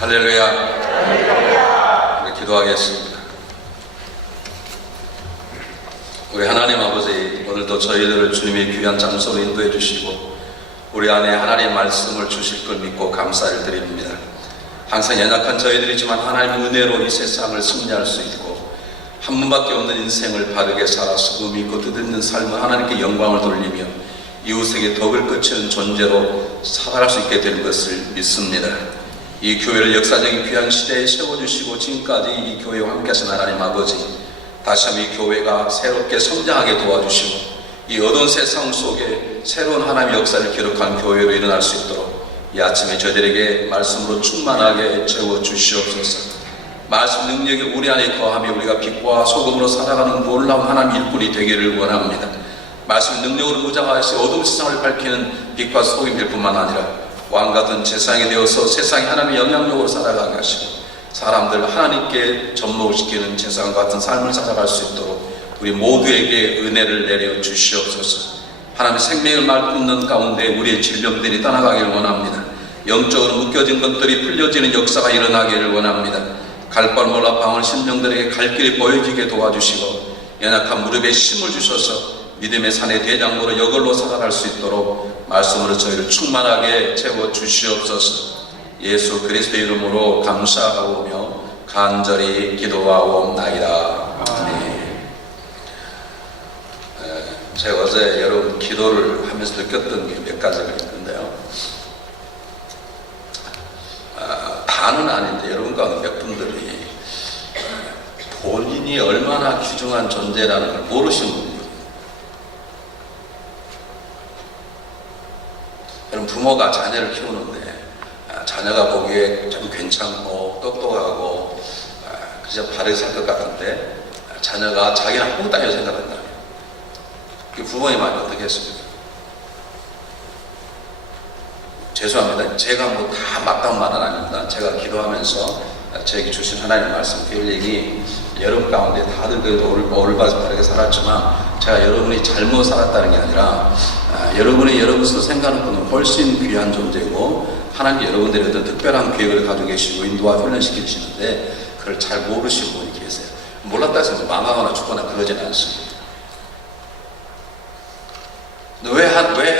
할렐루야. 우리 기도하겠습니다. 우리 하나님 아버지, 오늘도 저희들을 주님의 귀한 장소로 인도해 주시고 우리 안에 하나님의 말씀을 주실 걸 믿고 감사를 드립니다. 항상 연약한 저희들이지만 하나님의 은혜로 이 세상을 승리할 수 있고 한 번밖에 없는 인생을 바르게 살아서 의미 있고 뜻있는 삶을 하나님께 영광을 돌리며 이웃에게 덕을 끼치는 존재로 살아갈 수 있게 되는 것을 믿습니다. 이 교회를 역사적인 귀한 시대에 세워주시고 지금까지 이 교회와 함께 하신 하나님 아버지, 다시 한번 이 교회가 새롭게 성장하게 도와주시고 이 어두운 세상 속에 새로운 하나님의 역사를 기록한 교회로 일어날 수 있도록 이 아침에 저희들에게 말씀으로 충만하게 채워주시옵소서. 말씀 능력이 우리 안에 거하며 우리가 빛과 소금으로 살아가는 놀라운 하나님 일꾼이 되기를 원합니다. 말씀 능력으로 무장하여서 어두운 세상을 밝히는 빛과 소금이 될 뿐만 아니라 왕같은 제사장이 되어서 세상에 하나님의 영향력으로 살아가게 하시고 사람들 하나님께 접목시키는 제사장과 같은 삶을 살아갈 수 있도록 우리 모두에게 은혜를 내려 주시옵소서. 하나님의 생명을 말끊는 가운데 우리의 질병들이 떠나가기를 원합니다. 영적으로 묶여진 것들이 풀려지는 역사가 일어나기를 원합니다. 갈 바를 몰라 방황하는 심령들에게 갈 길이 보여지게 도와주시고 연약한 무릎에 힘을 주셔서 믿음의 산의 대장으로 여걸로 살아갈 수 있도록 말씀으로 저희를 충만하게 채워주시옵소서. 예수 그리스도의 이름으로 감사하오며 간절히 기도하옵나이다. 아멘. 제가 어제 여러분 기도를 하면서 느꼈던 게 몇 가지가 있는데요. 다는 아닌데 여러분 가운데 몇 분들이 본인이 얼마나 귀중한 존재라는 걸 모르시는 분이에요. 여러분 부모가 자녀를 키우는데 자녀가 보기에 좀 괜찮고 똑똑하고 그저 바르게 살 것 같은데 자녀가 자기는 아무것도 아니라고 생각한다면 그 부모의 마음이 어떻게 했습니까? 죄송합니다. 제가 뭐 다 맞다는 말은 아닙니다. 제가 기도하면서 저에게 주신 하나님 말씀 그 얘기 여러분 가운데 다들 그래도 올바르게 바르게 살았지만 제가 여러분이 잘못 살았다는 게 아니라 여러분이 여러분 스스로 생각하는 분은 훨씬 귀한 존재고 하나님 여러분들이 어떤 특별한 계획을 가지고 계시고 인도와 훈련시키시는데 그걸 잘 모르시는 분이 계세요. 몰랐다 해서 망하거나 죽거나 그러지는 않습니다. 왜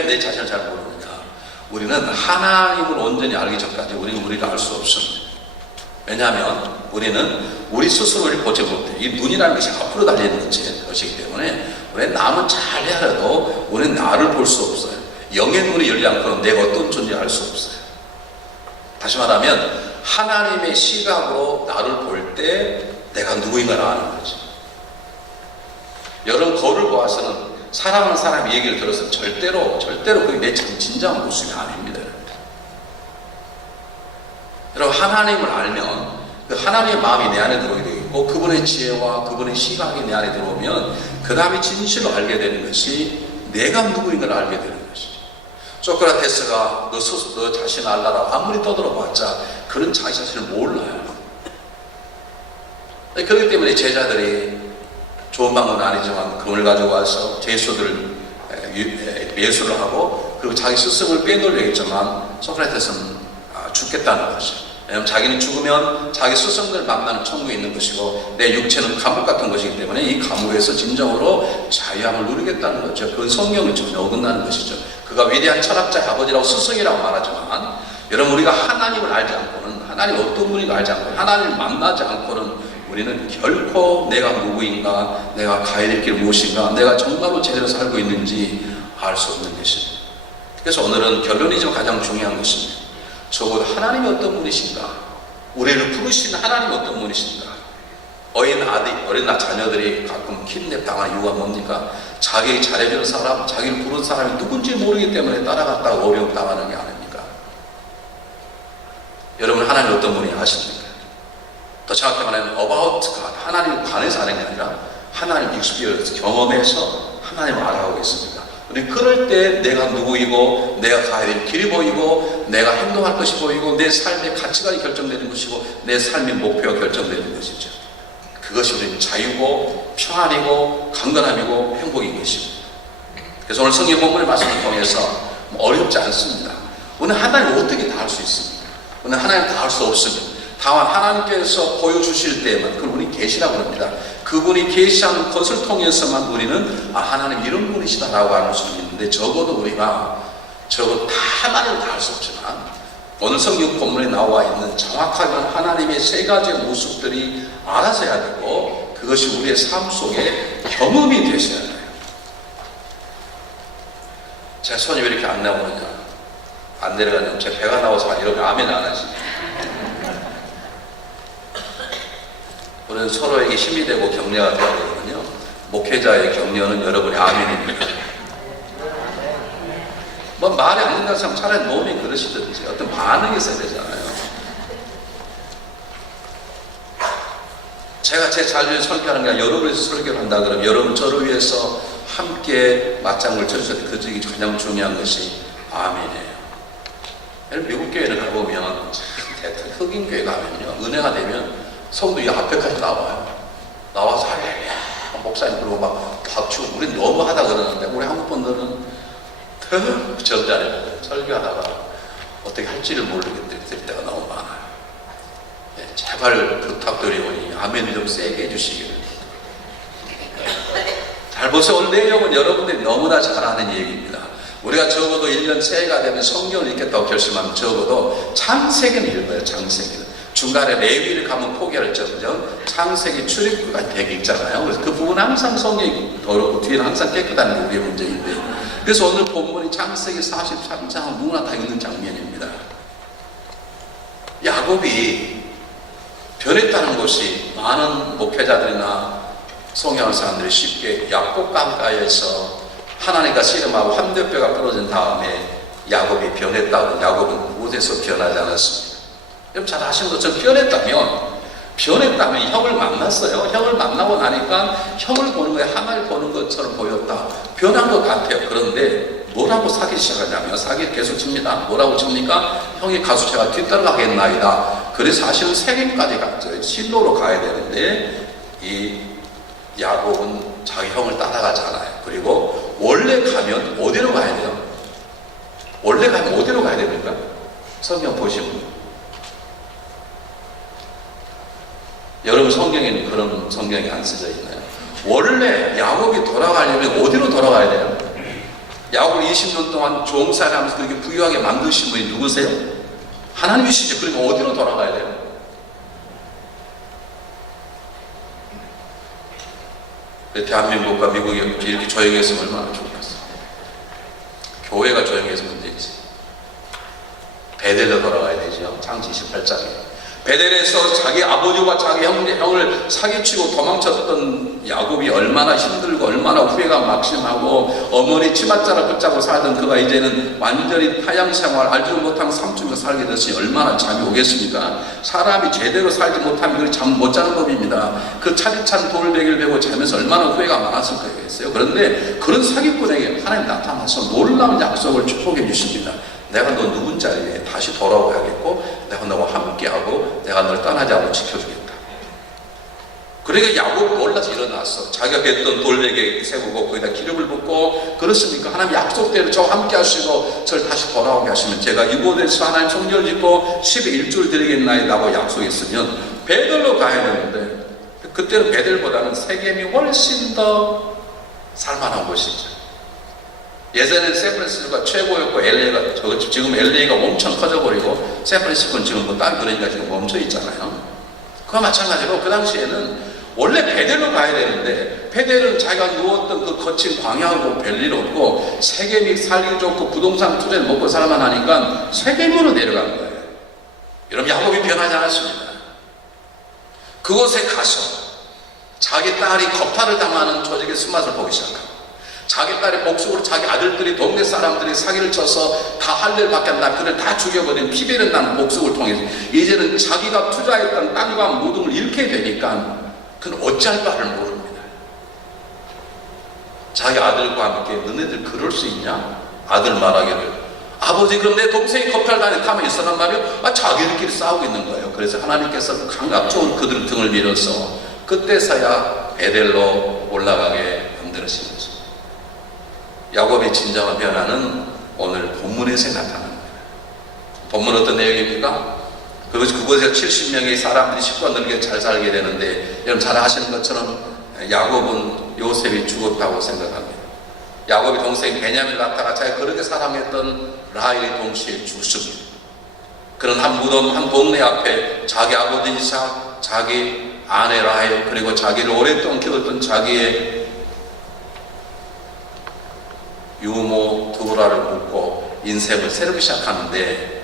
내 자신을 잘 모르느냐? 우리는 하나님을 온전히 알기 전까지 우리는 우리가 알 수 없습니다. 왜냐하면 우리는 우리 스스로를 보지 못해. 이 눈이라는 것이 앞으로 달리는 것이기 때문에 우리는 남은 잘 헤아려도 우리는 나를 볼 수 없어요. 영의 눈이 열리지 않고는 내가 어떤 존재인지 알 수 없어요. 다시 말하면 하나님의 시각으로 나를 볼 때 내가 누구인가를 아는 거지. 여러분 거울을 보아서는 사랑하는 사람의 얘기를 들어서 절대로 그게 내 진정한 모습이 아닙니다. 여러분 하나님을 알면 그 하나님의 마음이 내 안에 들어오게 되고 그분의 지혜와 그분의 시각이 내 안에 들어오면 그 다음에 진실로 알게 되는 것이 내가 누구인가를 알게 되는 것이죠. 소크라테스가 너 자신 알라라고 아무리 떠들어봤자 그런 자기 자신을 몰라요. 그렇기 때문에 제자들이 좋은 방법은 아니지만 금을 가지고 와서 제수들을 예수를 하고 그리고 자기 스승을 빼돌려 했지만 소크라테스는 죽겠다는 것이죠. 왜냐하면 자기는 죽으면 자기 스승들을 만나는 천국에 있는 것이고 내 육체는 감옥 같은 것이기 때문에 이 감옥에서 진정으로 자유함을 누리겠다는 거죠. 그건 성경을 전혀 어긋나는 것이죠. 그가 위대한 철학자의 아버지라고 스승이라고 말하지만 여러분 우리가 하나님을 알지 않고는 하나님 어떤 분인가 알지 않고 하나님을 만나지 않고는 우리는 결코 내가 누구인가 내가 가야 될 길 무엇인가 내가 정말로 제대로 살고 있는지 알 수 없는 것입니다. 그래서 오늘은 결론이지만 가장 중요한 것입니다. 적어도 하나님이 어떤 분이신가? 우리를 부르신 하나님이 어떤 분이신가? 어린 자녀들이 가끔 킷냅 당하는 이유가 뭡니까? 자기 잘해주는 사람, 자기를 부른 사람이 누군지 모르기 때문에 따라갔다가 어려움 당하는 게 아닙니까? 여러분 하나님이 어떤 분이 아십니까? 더 정확히 말하면 about God, 하나님에 관해서 하는 게 아니라 하나님 익스피리언스, 경험해서 하나님을 알아가고 있습니다. 우리 그럴 때 내가 누구이고 내가 가야 될 길이 보이고 내가 행동할 것이 보이고 내 삶의 가치가 결정되는 것이고 내 삶의 목표가 결정되는 것이죠. 그것이 우리 자유고 평안이고 강건함이고 행복인 것입니다. 그래서 오늘 성경 본문의 말씀을 통해서 어렵지 않습니다. 오늘 하나님 어떻게 다 할 수 있습니까? 그런데 하나님 다 할 수 없습니다. 다만 하나님께서 보여주실 때만, 그걸 우리 계시라고 합니다. 그분이 계시하는 것을 통해서만 우리는 하나님 이런 분이시다라고 알 수 있는데, 적어도 우리가 하나를 다 할 수 없지만 오늘 성경 본문에 나와 있는 정확하게 하나님의 세 가지의 모습들이 알아져야 되고, 그것이 우리의 삶 속에 경험이 되셔야 돼요. 제 손이 왜 이렇게 안 나오느냐, 안 내려가냐, 제 배가 나와서 이러면 아멘 안 하지. 우리는 서로에게 힘이 되고 격려가 되어야 되거든요. 목회자의 격려는 여러분의 아멘입니다. 뭐 말이 안 된다는 사람 차라리 몸이 그러시든지 어떤 반응이 있어야 되잖아요. 제가 제 자리를 설교하는 게 아니라 여러분이 설교를 한다 그러면 여러분 저를 위해서 함께 맞장구를 쳐주셔야 돼. 그중에 가장 중요한 것이 아멘이에요. 여러분 미국 교회를 가보면 흑인 교회 가면요, 은혜가 되면 성도 이 앞에까지 나와요. 나와서 할렐루야 목사님 부르고 막 박수. 우린 너무 하다 그러는데 우리 한국 분들은 더 점잖아요. 설교하다가 어떻게 할지를 모르겠을 때가 너무 많아요. 네, 제발 부탁드리오니 아멘을 좀 세게 해주시기를. 잘 보세요. 오늘 내용은 여러분들이 너무나 잘 아는 얘기입니다. 우리가 적어도 1년 새해가 되면 성경을 읽겠다고 결심하면 적어도 창세기는 읽어요. 창세기는. 중간에 레위를 가면 포기할 정정 창세기 출애굽기까지 되게 읽잖아요. 그래서 그 부분은 항상 성경이 더럽고 뒤에는 항상 깨끗한 게 우리의 문제인데, 그래서 오늘 본문이 창세기 43장은 누구나 다 읽는 장면입니다. 야곱이 변했다는 것이 많은 목회자들이나 성경하는 사람들이 쉽게 야곱 강가에서 하나님과 씨름하고 함대뼈가 부러진 다음에 야곱이 변했다고, 야곱은 못해서 변하지 않았습니다. 여러분 잘 아시는 것처럼 변했다면 형을 만났어요. 형을 만나고 나니까 형을 보는 거에 하나를 보는 것처럼 보였다. 변한 것 같아요. 그런데 뭐라고 사기 시작하냐면, 사기 계속 칩니다. 뭐라고 칩니까? 형이 가서 제가 뒤따라가겠나이다. 그래서 사실은 세겜까지 갔죠. 실로로 가야 되는데 이 야곱은 자기 형을 따라가잖아요. 그리고 원래 가면 어디로 가야 돼요? 원래 가면 어디로 가야 됩니까? 성경 보시면 여러분 성경에는 그런 성경이 안 쓰여 있나요? 원래 야곱이 돌아가려면 어디로 돌아가야 돼요? 야곱을 20년 동안 종살이하면서 그렇게 부유하게 만드신 분이 누구세요? 하나님이시죠. 그러니까 어디로 돌아가야 돼요? 대한민국과 미국이 이렇게 조용했으면 얼마나 좋겠어요. 교회가 조용해서 문제지. 베델로 돌아가야 되죠. 창세 28장에. 베델에서 자기 아버지와 자기 형을 사기치고 도망쳤던 야곱이 얼마나 힘들고 얼마나 후회가 막심하고 어머니 치맛자락 붙잡고 살던 그가 이제는 완전히 타양 생활, 알지도 못한 삼촌과 살게 됐으니 얼마나 잠이 오겠습니까? 사람이 제대로 살지 못하면 잠 못 자는 법입니다. 그 차디찬 돌베개를 베고 자면서 얼마나 후회가 많았을 거겠어요. 그런데 그런 사기꾼에게 하나님 나타나서 놀라운 약속을 축복해 주십니다. 내가 너 누군 자리에 다시 돌아와야겠고 내가 너와 함께하고 내가 널 떠나지 않고 지켜주겠다. 그러니까 야곱이 놀라서 일어났어. 자기가 뱉던 돌베개 세우고 거기다 기름을 붓고, 그렇습니까? 하나님 약속대로 저와 함께 하시고 저를 다시 돌아오게 하시면 제가 이곳에서 하나님 성전을 짓고 10의 1조를 드리겠나이다고 약속했으면 베델로 가야 되는데, 그때는 베델보다는 세겜이 훨씬 더 살만한 곳이죠. 예전에 샌프란시스코가 최고였고 LA가, 지금 LA가 엄청 커져버리고 샌프란시스코는 지금 뭐 땅 그러니까 지금 멈춰 있잖아요. 그와 마찬가지로 그 당시에는 원래 베델로 가야 되는데, 베델은 자기가 누웠던 그 거친 광야하고 별일 없고 세겜이 살기 좋고 부동산 투자를 먹고 살만 하니까 세겜으로 내려간 거예요. 여러분 야곱이 변하지 않았습니다. 그곳에 가서 자기 딸이 겁탈을 당하는 조직의 쓴맛을 보기 시작합니다. 자기 딸의 복수로 자기 아들들이 동네 사람들이 사기를 쳐서 다 할례밖에 안 나, 그를 다 죽여버린 피비를 나는 복수를 통해서 이제는 자기가 투자했던 땅과 모든 걸 잃게 되니까 그는 어찌할 바를 모릅니다. 자기 아들과 함께 너네들 그럴 수 있냐? 아들 말하기를, 아버지 그럼 내 동생이 겁탈단에 가만히 있어란 말이요? 자기들끼리 싸우고 있는 거예요. 그래서 하나님께서 감각적으로 그들 등을 밀어서 그때서야 베델로 올라가게 만들으신 거죠. 야곱의 진정한 변화는 오늘 본문에서 나타납니다. 본문 어떤 내용입니까? 그곳에 70명의 사람들이 식구가 늘게 잘 살게 되는데, 여러분 잘 아시는 것처럼 야곱은 요셉이 죽었다고 생각합니다. 야곱의 동생 베냐민을 갖다가 자기가 그렇게 사랑했던 라헬이 동시에 죽습니다. 그런 한 무덤, 한 동네 앞에 자기 아버지 이삭, 자기 아내 라헬, 그리고 자기를 오랫동안 키웠던 자기의 유모 두라를 묻고 인생을 새롭게 시작하는데,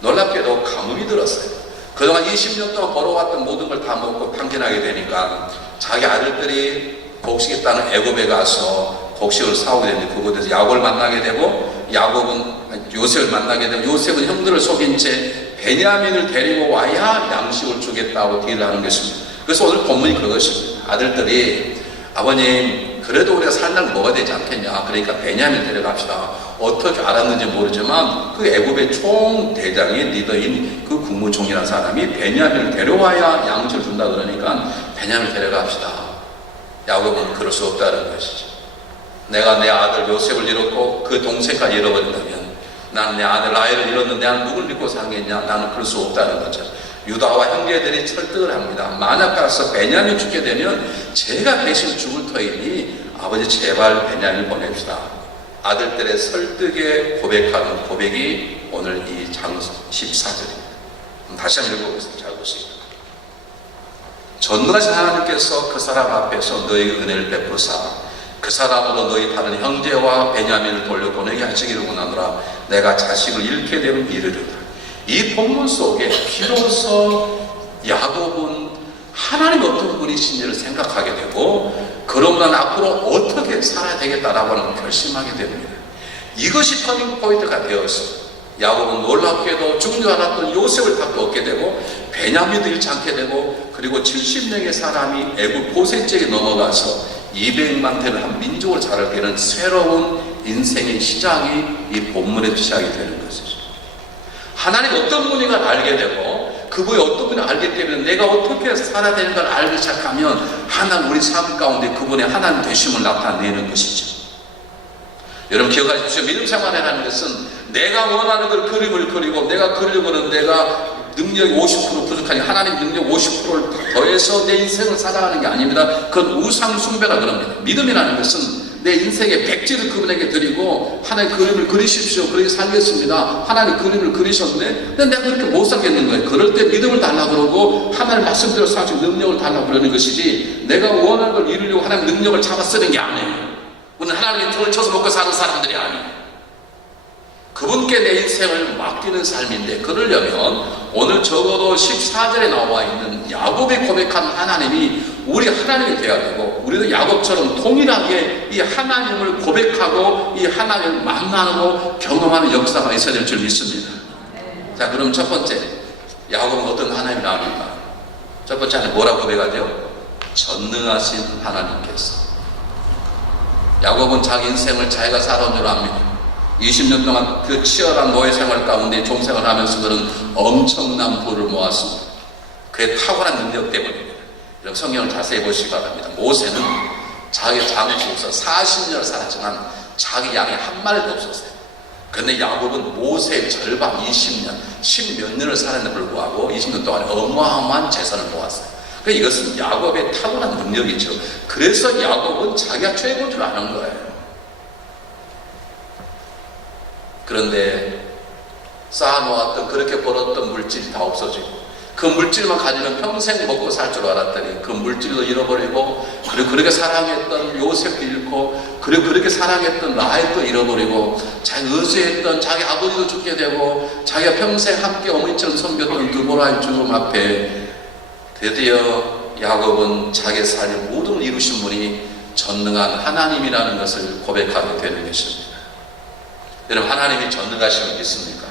놀랍게도 가뭄이 들었어요. 그동안 20년 동안 벌어왔던 모든 걸 다 먹고 탕진하게 되니까 자기 아들들이 곡식에 따는 애굽에 가서 곡식을 사오게 되는데, 그곳에서 야곱을 만나게 되고, 야곱은 요셉을 만나게 되고, 요셉은 형들을 속인 채 베냐민을 데리고 와야 양식을 주겠다고 딜을 하는 것입니다. 그래서 오늘 본문이 그것입니다. 아들들이 아버님 그래도 우리가 살 날 먹어야 되지 않겠냐, 그러니까 베냐민을 데려갑시다. 어떻게 알았는지 모르지만 그 애굽의 총대장이 리더인 그 국무총리라는 사람이 베냐민을 데려와야 양식을 준다 그러니까 베냐민을 데려갑시다. 야곱은 그럴 수 없다는 것이죠. 내가 내 아들 요셉을 잃었고 그 동생까지 잃어버린다면 나는 내 아들 라헬을 잃었는데 나는 누굴 믿고 살겠냐, 나는 그럴 수 없다는 거죠. 유다와 형제들이 설득을 합니다. 만약 가서 베냐민 죽게 되면 제가 대신 죽을 터이니 아버지 제발 베냐민을 보냅시다. 아들들의 설득에 고백하는 고백이 오늘 이 장 14절입니다. 다시 한번 읽어보겠습니다. 잘 보시죠. 전능하신 하나님께서 그 사람 앞에서 너에게 은혜를 베푸사 그 사람으로 너희 다른 형제와 베냐민을 돌려보내게 하시기를 원하노라. 내가 자식을 잃게 되면 이르리라. 이 본문 속에 비로소 야곱은 하나님 어떤 분이신지를 생각하게 되고, 그러면 난 앞으로 어떻게 살아야 되겠다라고 하는 결심하게 됩니다. 이것이 터닝 포인트가 되었습니다. 야곱은 놀랍게도 죽은 줄 알았던 요셉을 다 얻게 되고, 베냐민도 잃지 않게 되고, 그리고 70명의 사람이 애굽 고센 지역에 넘어가서 200만 되는 한 민족을 자라게 되는 새로운 인생의 시작이 이 본문에 시작이 되는 것이죠. 하나님 어떤 분인가 알게 되고, 그분이 어떤 분인가 알기 때문에 내가 어떻게 살아야 되는 걸 알기 시작하면 하나님 우리 삶 가운데 그분의 하나님 되심을 나타내는 것이죠. 여러분 기억하십시오. 믿음 생활이라는 것은 내가 원하는 걸 그림을 그리고 내가 그리려고 하는 내가 능력이 50% 부족하니 하나님 능력 50%를 더해서 내 인생을 살아가는 게 아닙니다. 그건 우상 숭배라 그럽니다. 믿음이라는 것은 내 인생의 백지를 그분에게 드리고 하나님 그림을 그리십시오. 그렇게 살겠습니다. 하나님 그림을 그리셨는데 근데 내가 그렇게 못 살겠는 거예요. 그럴 때 믿음을 달라고 그러고 하나님 말씀대로 살 수 있는 능력을 달라고 그러는 것이지, 내가 원하는 걸 이루려고 하나님 능력을 잡아 쓰는 게 아니에요. 우리는 하나님의 등을 쳐서 먹고 사는 사람들이 아니에요. 그분께 내 인생을 맡기는 삶인데, 그러려면 오늘 적어도 14절에 나와 있는 야곱이 고백한 하나님이 우리 하나님이 되어야 되고, 우리도 야곱처럼 동일하게 이 하나님을 고백하고 이 하나님을 만나고 경험하는 역사가 있어야 될 줄 믿습니다. 자, 그럼 첫 번째, 야곱은 어떤 하나님이 나옵니까? 첫 번째 하나님 뭐라고 고백하죠? 전능하신 하나님께서. 야곱은 자기 인생을 자기가 살아온 줄 압니다. 20년 동안 그 치열한 노예 생활 가운데 종생을 하면서 그런 엄청난 부를 모았습니다. 그의 탁월한 능력 때문입니다. 여러분 성경을 자세히 보시기 바랍니다. 모세는 자기 장이 없어 40년을 살았지만 자기 양이 한 마리도 없었어요. 그런데 야곱은 모세의 절반 20년, 10몇 년을 살았는데 불구하고 20년 동안에 어마어마한 재산을 모았어요. 그러니까 이것은 야곱의 탁월한 능력이죠. 그래서 야곱은 자기가 최고인 줄 아는 거예요. 그런데 쌓아놓았던 그렇게 벌었던 물질이 다 없어지고, 그 물질만 가지면 평생 먹고 살 줄 알았더니 그 물질도 잃어버리고, 그리고 그렇게 사랑했던 요셉도 잃고, 그리고 그렇게 사랑했던 라헬도 잃어버리고, 자기 의지했던 자기 아버지도 죽게 되고, 자기가 평생 함께 어머니처럼 섬겼던 드보라의 죽음 앞에 드디어 야곱은 자기 삶의 모든 이루신 분이 전능한 하나님이라는 것을 고백하게 되는 것입니다. 여러분 하나님이 전능하심을 믿습니까?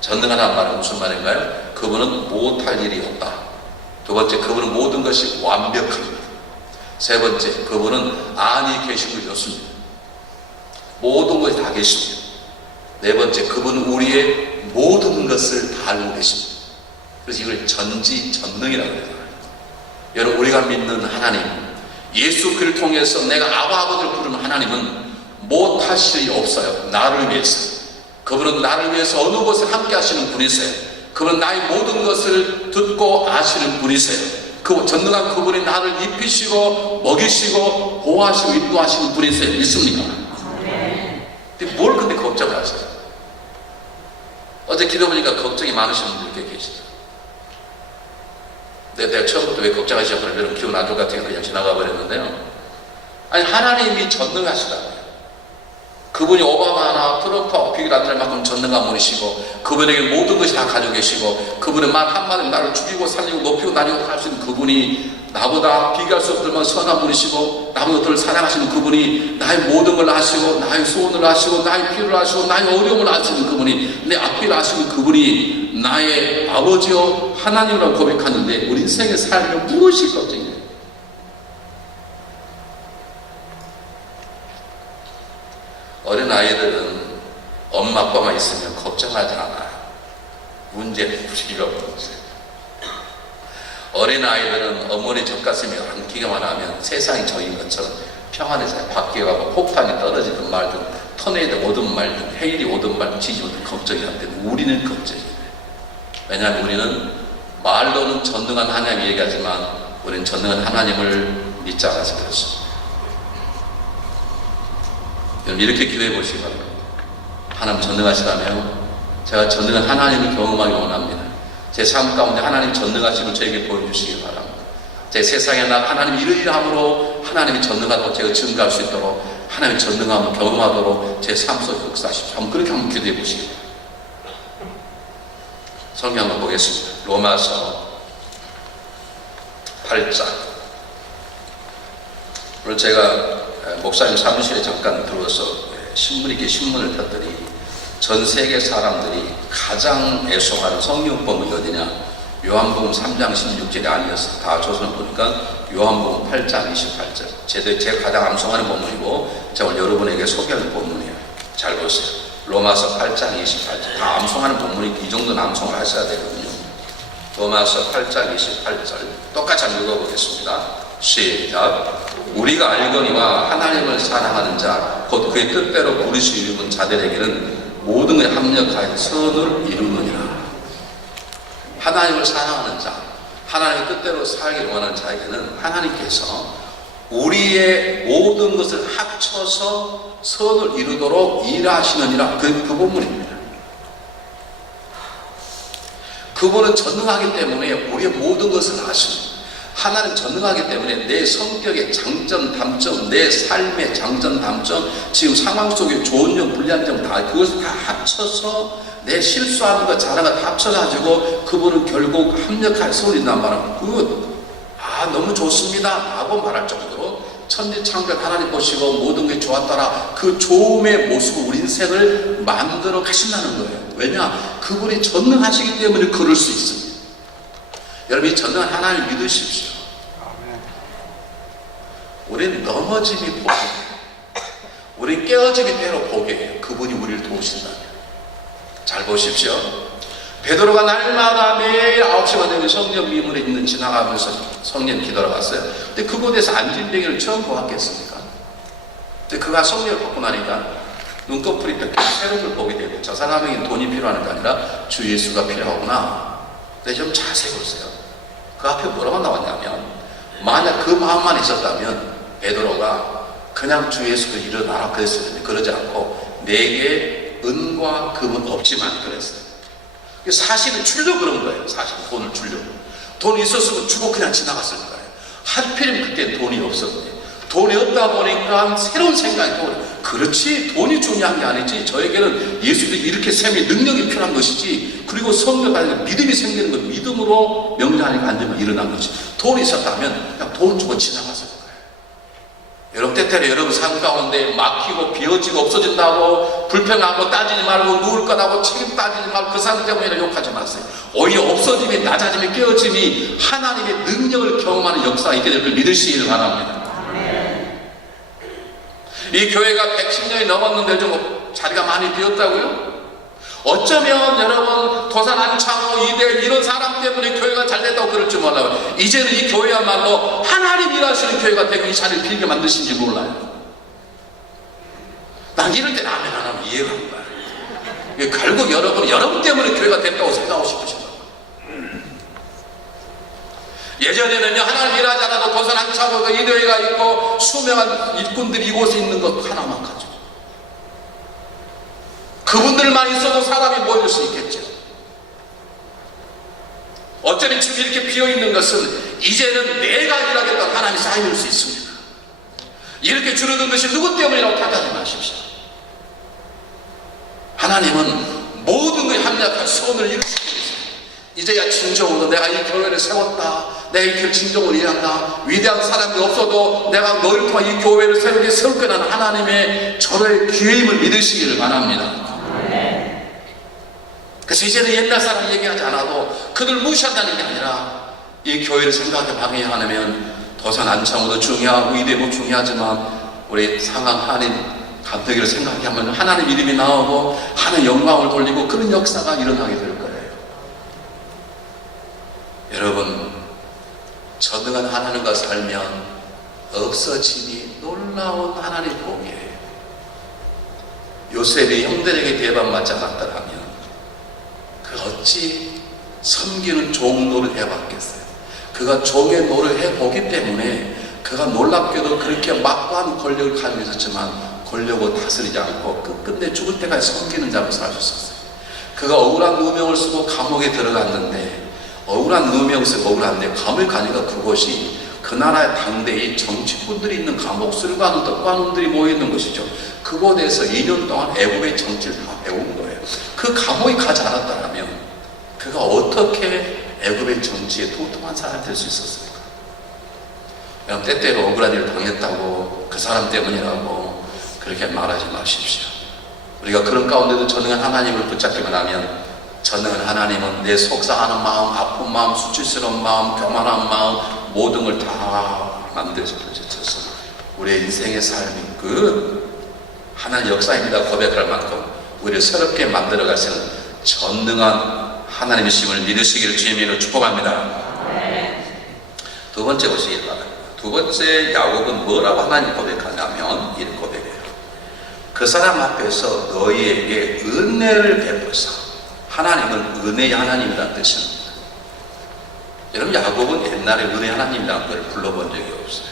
전능하다는 말은 무슨 말인가요? 그분은 못할 일이 없다. 두 번째, 그분은 모든 것이 완벽합니다. 세 번째, 그분은 안이 계심을 좋습니다. 모든 것이 다 계십니다. 네 번째, 그분은 우리의 모든 것을 다 알고 계십니다. 그래서 이걸 전지전능이라고 해요. 여러분 우리가 믿는 하나님, 예수 그를 통해서 내가 아버지를 부르는 하나님은 못하실 일이 없어요. 나를 위해서. 그분은 나를 위해서 어느 곳에 함께 하시는 분이세요. 그분은 나의 모든 것을 듣고 아시는 분이세요. 그 전능한 그분이 나를 입히시고 먹이시고 보호하시고 인도하시는 분이세요. 믿습니까? 근데 뭘 근데 걱정을 하세요? 어제 기도 보니까 걱정이 많으신 분들 계시죠. 내가 처음부터 왜 걱정하시냐고 그러면 기분 안 좋을 것 같아서 그냥 지나가 버렸는데요. 아니, 하나님이 전능하시다고요. 그분이 오바마나 트럼프하고 비교를 안 될 만큼 전능한 분이시고, 그분에게 모든 것이 다 가지고 계시고, 그분의 말 한마디로 나를 죽이고 살리고 높이고 다니고 할 수 있는 그분이, 나보다 비교할 수 없을 만큼 선한 분이시고, 나보다 덜 사랑하시는 그분이 나의 모든 걸 아시고, 나의 소원을 아시고, 나의 필요를 아시고, 나의 어려움을 아시는 그분이, 내 앞길을 아시는 그분이 나의 아버지요 하나님이라고 고백하는데, 우리 인생의 삶에 무엇이 걱정이에요? 어린 아이들은 엄마 아빠만 있으면 걱정하지 않아요. 문제는 우리가 문제. 어린 아이들은 어머니 젖가슴에 안기기만 하면 세상이 저인 것처럼 평안해져요. 밖에 가고 폭탄이 떨어지든 말든 터네이도 오든 말든 해일이 오든 말든 지지 오든 걱정이 안 되는, 우리는 걱정이 돼요. 왜냐하면 우리는 말로는 전능한 하나님 얘기하지만 우리는 전능한 하나님을 믿지 않아서 그렇습니다. 여러분, 이렇게 기도해 보시기 바랍니다. 하나님 전능하시다며 제가 전능한 하나님을 경험하기 원합니다. 제 삶 가운데 하나님 전능하심을 저에게 보여주시기 바랍니다. 제 세상에 나 하나님 이르함으로 하나님이 전능하다고 제가 증거할 수 있도록, 하나님의 전능함을 경험하도록 제 삶 속에 역사하십시오. 한번 그렇게 한번 기도해 보시기 바랍니다. 성경 한번 보겠습니다. 로마서 8장. 오늘 제가 목사님 사무실에 잠깐 들어와서 신문을 폈더니 전 세계 사람들이 가장 애송하는 성경 본문이 어디냐? 요한복음 3장 16절이 아니었어요. 다 조선을 보니까 요한복음 8장 28절. 제가 가장 암송하는 본문이고 제가 오늘 여러분에게 소개할 본문이에요. 잘 보세요. 로마서 8장 28절. 다 암송하는 본문이 이 정도는 암송을 하셔야 되거든요. 로마서 8장 28절. 똑같이 한번 읽어보겠습니다. 시작. 우리가 알거니와 하나님을 사랑하는 자, 곧 그의 뜻대로 부르시 이름은 자들에게는 모든 것에 합력하여 선을 이루느니라. 하나님을 사랑하는 자, 하나님의 뜻대로 살기를 원하는 자에게는 하나님께서 우리의 모든 것을 합쳐서 선을 이루도록 일하시느니라. 그 본문입니다. 그분은 전능하기 때문에 우리의 모든 것을 아십니다. 하나님 전능하기 때문에 내 성격의 장점, 단점, 내 삶의 장점, 단점, 지금 상황 속에 좋은 점, 불리한 점 다, 그것을 다 합쳐서 내 실수하는 것, 잘하는 것 다 합쳐가지고 그분은 결국 합력할 소리란 말은 그거 너무 좋습니다 라고 말할 정도로 천지창조 하나님 보시고 모든 게 좋았더라, 그 좋음의 모습을 우리 인생을 만들어 가신다는 거예요. 왜냐? 그분이 전능하시기 때문에 그럴 수 있습니다. 여러분, 이 전능한 하나님을 믿으십시오. 우리는 넘어짐이 복이에요. 우리는 깨어짐이 때로 복이에요. 그분이 우리를 도우신다면. 잘 보십시오. 베드로가 날마다 매일 9시간 되면 성령 미문에 있는 지나가면서 성령 기도하러 갔어요. 근데 그곳에서 안진뱅이를 처음 보았겠습니까? 근데 그가 성령을 받고 나니까 눈꺼풀이 뺏겨 새로운 걸 보게 되고, 저 사람에게 돈이 필요한 게 아니라 주 예수가 필요하구나. 근데 좀 자세히 보세요. 그 앞에 뭐라고 나왔냐면, 만약 그 마음만 있었다면 베드로가 그냥 주 예수가 일어나라 그랬어야 되는데 그러지 않고 내게 은과 금은 없지만 그랬어요. 사실은 주려고 그런 거예요. 사실 돈을 주려고. 돈이 있었으면 주고 그냥 지나갔을 거예요. 하필이면 그때 돈이 없었는데, 돈이 없다 보니까 새로운 생각이 떠오르요. 그렇지, 돈이 중요한 게 아니지, 저에게는 예수도 이렇게 셈이 능력이 필요한 것이지, 그리고 성령 받는 믿음이 생기는 것, 믿음으로 명령하니까 안 되면 일어난 것이. 돈이 있었다면 그냥 돈 주고 지나갔을 거예요. 여러분, 때때로 여러분 삶 가운데 막히고 비어지고 없어진다고 불평하고 따지지 말고 누울 거라고 책임 따지지 말고 그 사람 때문에 욕하지 마세요. 오히려 없어짐이, 낮아짐이, 깨어짐이 하나님의 능력을 경험하는 역사가 있게 될 걸 믿으시길 바랍니다. 이 교회가 110년이 넘었는데 좀 자리가 많이 비었다고요? 어쩌면 여러분 도산 안창호 이대 이런 사람 때문에 교회가 잘 됐다고 그럴지 몰라요. 이제는 이 교회야말로 하나님 일하시는 교회가 되고 이 자리를 비게 만드신지 몰라요. 난 이럴 때 아멘 안 하면 이해가 안 가요. 결국 여러분 때문에 교회가 됐다고 생각하고 싶으신 거예요. 예전에는요, 하나님 일하지 않아도 도선 안 차고 이대회가 있고 수명한 일꾼들이 이곳에 있는 것 하나만 가지고 그분들만 있어도 사람이 모일 수 있겠죠. 어쩌면 지금 이렇게 비어있는 것은 이제는 내가 일하겠다고 하나님이 쌓여올 수 있습니다. 이렇게 줄어든 것이 누구 때문이라고 탓하지 마십시오. 하나님은 모든 것에 합력한 선을 이루시고 있어요. 이제야 진정으로 내가 이 교회를 세웠다, 내가 이 교회 진정으로 일한다, 위대한 사람이 없어도 내가 너를 통해 이 교회를 세울 거라는 하나님의 저의 기회임을 믿으시기를 바랍니다. 그래서 이제는 옛날 사람 얘기하지 않아도 그들 무시한다는 게 아니라 이 교회를 생각하게 방해하면 도산 안창호도 중요하고 이대도 중요하지만 우리 상황 하나님 감독이를 생각하게 하면 하나님 이름이 나오고 하나님 영광을 돌리고 그런 역사가 일어나게 될 거예요. 여러분, 전능한 하나님과 살면 없어짐이 놀라운 하나님의 복이에요. 요셉이 형들에게 대접받지 않았더라면 그 어찌 섬기는 종 노릇 해봤겠어요. 그가 종의 노릇 해보기 때문에 그가 놀랍게도 그렇게 막강한 권력을 가지고 있었지만 권력을 다스리지 않고 끝끝내 죽을 때까지 섬기는 자로 살 수 있었어요. 그가 억울한 누명을 쓰고 감옥에 들어갔는데 억울한 누명 쓰고 억울한데 감옥에 가니까 그곳이 그 나라의 당대의 정치꾼들이 있는 감옥, 술관원, 떡관원들이 모여있는 것이죠. 그곳에서 2년 동안 애국의 정치를 다 배운 거예요. 그 감옥에 가지 않았다면 그가 어떻게 애국의 정치에 통통한 사람이 될 수 있었을까? 그럼 때때로 억울한 일을 당했다고 그 사람 때문이라고 그렇게 말하지 마십시오. 우리가 그런 가운데도 전능한 하나님을 붙잡기만 하면 전능한 하나님은 내 속상하는 마음, 아픈 마음, 수치스러운 마음, 교만한 마음 모든 걸 다 만들어서 펼쳐서 우리의 인생의 삶이 그 하나님 역사입니다 고백할 만큼 우리를 새롭게 만들어 가시는 전능한 하나님이심을 믿으시기를 주님의 이름으로 축복합니다. 두 번째 보시기 바랍니다. 두 번째 야곱은 뭐라고 하나님 고백하냐면 이런 고백이에요. 그 사람 앞에서 너희에게 은혜를 베푸사. 하나님은 은혜의 하나님이라는 뜻입니다. 여러분, 야곱은 옛날에 은혜 하나님이라는 걸 불러본 적이 없어요.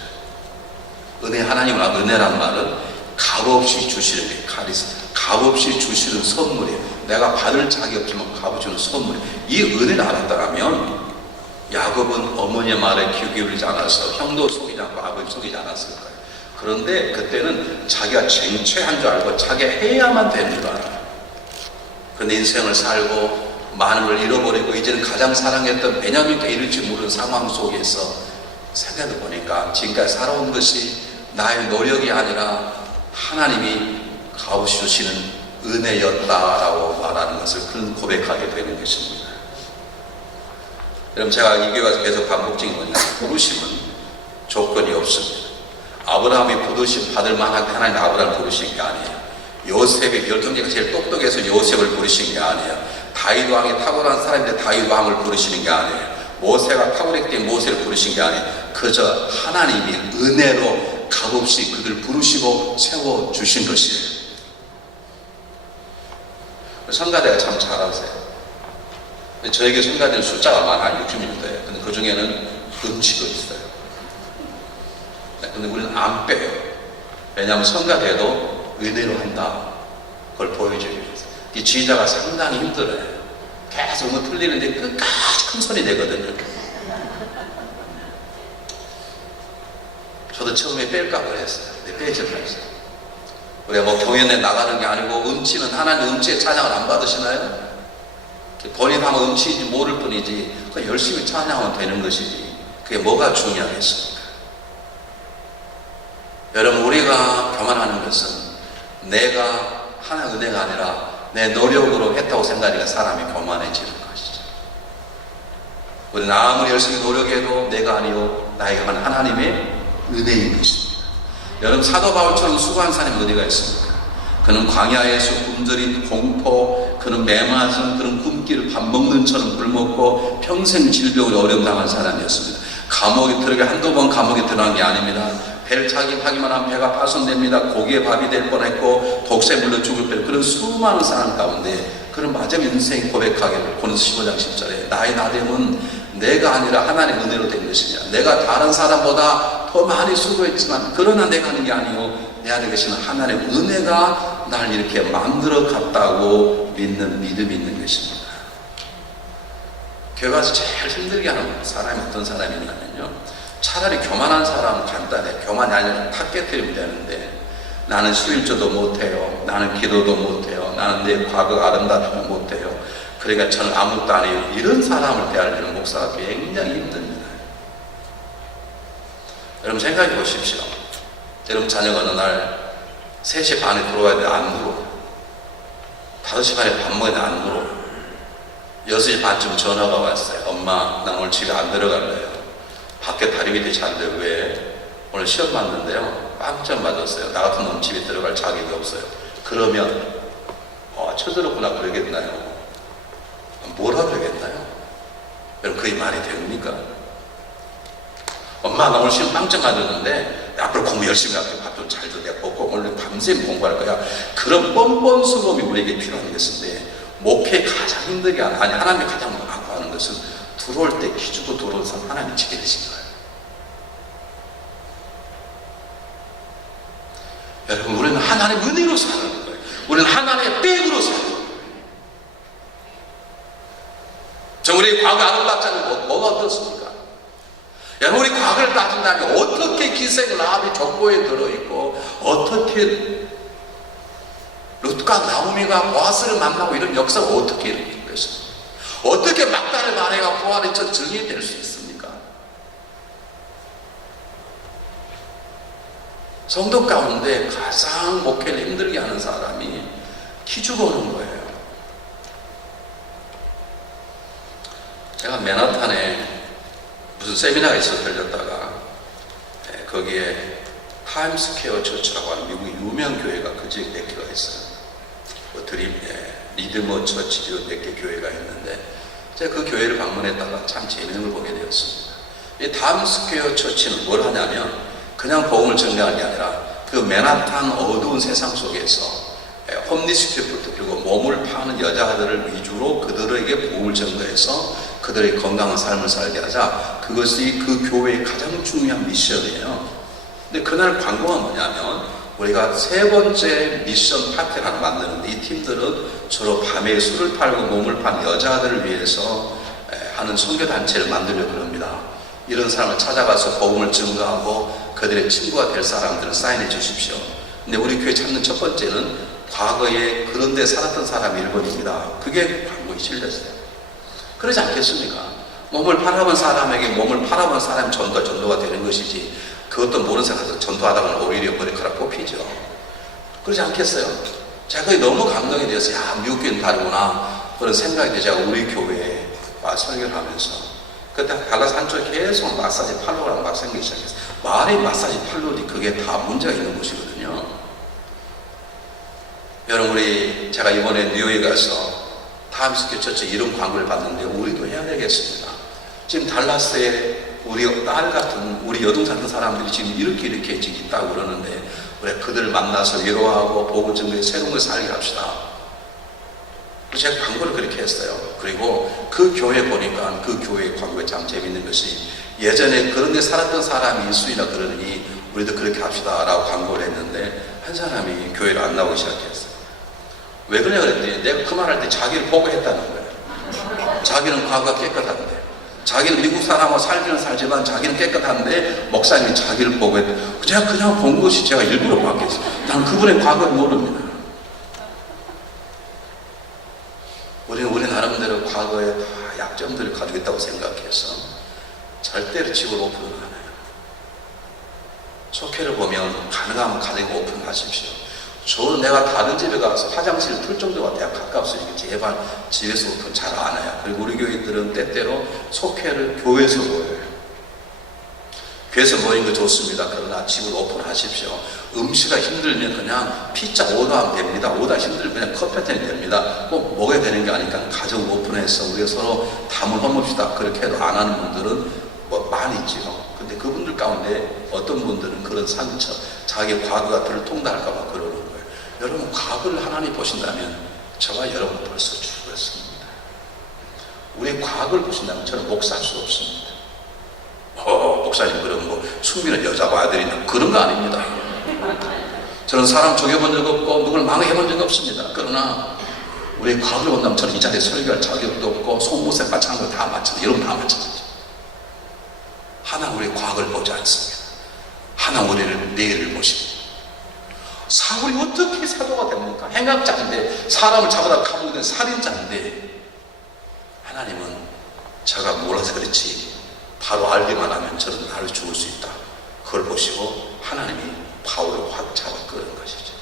은혜 하나님과 은혜란 말은 값없이 주시는 게 카리스마, 값없이 주시는 선물이에요. 내가 받을 자격이 없지만 값없이 주는 선물이에요. 이 은혜를 알았다면 야곱은 어머니의 말에 귀 기울이지 않아서 형도 속이지 않고 아버지 속이지 않았을 거예요. 그런데 그때는 자기가 쟁취한 줄 알고 자기가 해야만 되는 줄 알아요. 그런데 인생을 살고 많은 걸 잃어버리고 이제는 가장 사랑했던 베냐민께 이룰지 모르는 상황 속에서 생각해 보니까 지금까지 살아온 것이 나의 노력이 아니라 하나님이 값없이 주시는 은혜였다라고 말하는 것을 그런 고백하게 되는 것입니다. 여러분, 제가 이 교회 와서 계속 반복적인 거냐, 부르심은 조건이 없습니다. 아브라함이 부르심 받을 만한 하나님 아브라함을 부르신 게 아니에요. 요셉이 열정제가 제일 똑똑해서 요셉을 부르신 게 아니에요. 다윗 왕이 탁월한 사람인데 다윗 왕을 부르시는 게 아니에요. 모세가 탁월했기 때문에 모세를 부르신 게 아니에요. 그저 하나님이 은혜로 값없이 그들 부르시고 세워주신 것이에요. 성가대가 참 잘하세요. 저에게 성가대는 숫자가 많아 60명 돼요. 근데 그 중에는 음치도 있어요. 근데 우리는 안 빼요. 왜냐하면 성가대도 은혜로 한다. 그걸 보여주기 위해서. 이 지휘자가 상당히 힘들어요. 계속 뭐 틀리는데 끝까지 큰 소리 내거든요. 저도 처음에 뺄까 그랬어요. 근데 빼지 않았어요. 우리가 뭐 경연에 나가는 게 아니고 음치는 하나님 음치의 찬양을 안 받으시나요? 본인 하면 음치인지 모를 뿐이지 그냥 열심히 찬양하면 되는 것이지 그게 뭐가 중요하겠습니까? 여러분, 우리가 교만하는 것은 내가 하나의 은혜가 아니라 내 노력으로 했다고 생각하니까 사람이 교만해지는 것이죠. 우리는 아무리 열심히 노력해도 내가 아니요 나에게 한 하나님의 은혜인 것입니다. 여러분, 사도 바울처럼 수고한 사람이 어디가 있습니까? 그는 광야에서 굶주린 공포, 그는 매맞은 그런 굶기를 밥 먹는 처럼 굶었고 평생 질병으로 어려움 당한 사람이었습니다. 감옥에 들어가 한두 번 감옥에 들어간 게 아닙니다. 배를 타기만 하면 배가 파손됩니다. 고기에 밥이 될 뻔했고 독세 물려 죽을 뻔. 그런 수많은 사람 가운데 그런 마지막 인생 고백하기를 고린도서 15장 10절에 나의 나됨은 내가 아니라 하나님의 은혜로 된 것이냐. 내가 다른 사람보다 더 많이 수고했지만 그러나 내가 하는 게 아니요 내 안에 계시는 하나님의 은혜가 날 이렇게 만들어 갔다고 믿는 믿음이 있는 것입니다. 교회 가서 제일 힘들게 하는 사람이 어떤 사람이냐면요, 차라리 교만한 사람은 간단해. 교만이 아니라 탁 깨뜨리면 되는데 나는 11조도 못해요, 나는 기도도 못해요, 나는 내 과거 아름답지도 못해요, 그러니까 저는 아무것도 안 해요. 이런 사람을 대할 때는 목사가 굉장히 힘듭니다. 여러분 생각해 보십시오. 여러분 자녀가 어느 날 3시 반에 들어와야 돼, 안 들어. 5시 반에 밥 먹어야 돼, 안 들어. 6시 반쯤 전화가 왔어요. 엄마, 나 오늘 집에 안 들어갈래요. 밖에 다리 밑에 잔데 왜? 오늘 시험 봤는데요, 빵점 맞았어요. 나 같은 놈 집에 들어갈 자격이 없어요. 그러면 쳐들었구나 그러겠나요? 뭐라 그러겠나요? 여러분 그게 말이 됩니까? 엄마, 나 오늘 시험 빵점 맞았는데 앞으로 공부 열심히 할게. 밥도 잘 줘. 내가 먹고 오늘 밤샘 공부할 거야. 그런 뻔뻔스러움이 우리에게 필요한 것인데, 목회 가장 힘들게 하는, 아니 하나님이 가장 아파하는 것은 들어올 때 기주고 들어온 사람 하나님이 지게 되신 거예요. 여러분 우리는 하나님의 은혜로 사는 거예요. 우리는 하나님의 백으로 사는 거예요. 저 우리 과거 아름답잖아요. 뭐가 어떻습니까? 여러분 우리 과거를 따진다면 어떻게 기생 라합이 족보에 들어있고, 어떻게 룻과 나오미가 보아스를 만나고 이런 역사가 어떻게 이렇게 됐습니까? 어떻게 막달의 마리아가 부활의 첫 증인이 될 수 있습니까? 성도 가운데 가장 목회를 힘들게 하는 사람이 기죽어오는 거예요. 제가 맨하탄에 무슨 세미나가 있어서 들렸다가 거기에 타임스퀘어 처치라고 하는 미국의 유명 교회가 그 지역에 몇 개가 있어요. 리드머 처치 몇 개 교회가 있는데 제가 그 교회를 방문했다가 참 재미있는 걸 보게 되었습니다. 이 타임스퀘어 처치는 뭘 하냐면 그냥 복음을 전가하는 게 아니라 그 맨하탄 어두운 세상 속에서 홈리스 피플, 그리고 몸을 파는 여자들을 위주로 그들에게 복음을 전가해서 그들의 건강한 삶을 살게 하자. 그것이 그 교회의 가장 중요한 미션이에요. 근데 그날 광고가 뭐냐면 우리가 3번째 미션 파티를 하나 만드는데, 이 팀들은 주로 밤에 술을 팔고 몸을 파는 여자들을 위해서 하는 선교단체를 만들려고 합니다. 이런 사람을 찾아가서 복음을 증거하고 그들의 친구가 될 사람들은 사인해 주십시오. 근데 우리 교회 찾는 첫 번째는 과거에 그런 데 살았던 사람 1번입니다. 그게 광고에 실렸어요. 그러지 않겠습니까? 몸을 팔아본 사람에게 몸을 팔아본 사람이 전도가 되는 것이지, 그것도 모르는 사람한테 전도하다가는 오히려 머리카락 뽑히죠. 그러지 않겠어요? 제가 그게 너무 감동이 되어서, 야, 미국 교회는 다르구나 그런 생각이 들어서 제가 우리 교회에 설교를 하면서 그때 갈라서 한쪽에 계속 마사지 팔로우라는 막 생기기 시작했어요. 말이 마사지 팔로우니 그게 다 문제가 있는 곳이거든요. 여러분 제가 이번에 뉴욕에 가서 타임스퀘어 처치 이런 광고를 봤는데 우리도 해야 되겠습니다. 지금 달라스에 우리 딸 같은 우리 여동생 같은 사람들이 지금 이렇게 지금 있다고 그러는데, 우리 그들을 만나서 위로하고 복음 전도에 새로운 걸 살게 합시다. 그래서 제가 광고를 그렇게 했어요. 그리고 그 교회 보니까 그 교회 광고에 참 재밌는 것이, 예전에 그런 데 살았던 사람이 있으리라 그러니 우리도 그렇게 합시다 라고 광고를 했는데, 한 사람이 교회를 안 나오기 시작했어요. 왜 그러냐 그랬더니 내가 그 말할 때 자기를 보고했다는 거예요. 자기는 과거가 깨끗한데, 자기는 미국 사람하고 살기는 살지만 자기는 깨끗한데 목사님이 자기를 보고했대. 제가 그냥 본 것이 제가 일부러 바뀌었어요. 난 그분의 과거를 모릅니다. 우리 나름대로 과거에 다 약점들을 가지고 있다고 생각해서 절대로 집을 오픈을 안 해요. 속회를 보면 가능하면 가정에 오픈하십시오. 저는 내가 다른 집에 가서 화장실 틀 정도가 내가 가까웠으니까 제발 집에서 오픈 잘 안 해요. 그리고 우리 교회들은 때때로 속회를 교회에서 모여요. 교회에서 모이는 거 좋습니다. 그러나 집을 오픈하십시오. 음식이 힘들면 그냥 피자 오더하면 됩니다. 오더 힘들면 그냥 커피텐이 됩니다. 꼭 먹어야 되는 게 아니니까 가정 오픈해서 우리가 서로 담을 허뭅시다. 그렇게 해도 안 하는 분들은 뭐 많이 있지요. 근데 그분들 가운데 어떤 분들은 그런 상처, 자기 과거가 들통날까봐 그러는 거예요. 여러분, 과거를 하나님 보신다면 저와 여러분 벌써 죽었습니다. 우리의 과거를 보신다면 저는 목사할 수 없습니다. 목사님, 그럼 뭐 숨기는 여자가 아들이냐, 그런 거 아닙니다. 저는 사람 죽여본 적 없고 누굴 망해본 적 없습니다. 그러나 우리의 과거를 본다면 저는 이 자리에 설교할 자격도 없고 송무생 마찬가지로 다 마찬가지, 여러분 다 마찬가지. 하나님 우리의 과거를 보지 않습니다. 하나님 우리를 내일을 보십니다. 사울이 어떻게 사도가 됩니까? 행악자인데, 사람을 잡아다 감옥에 든 살인자인데, 하나님은 제가 몰라서 그렇지 바로 알기만 하면 저는 나를 죽을 수 있다. 그걸 보시고 하나님이 바울을 확 잡아 끄는 것이죠.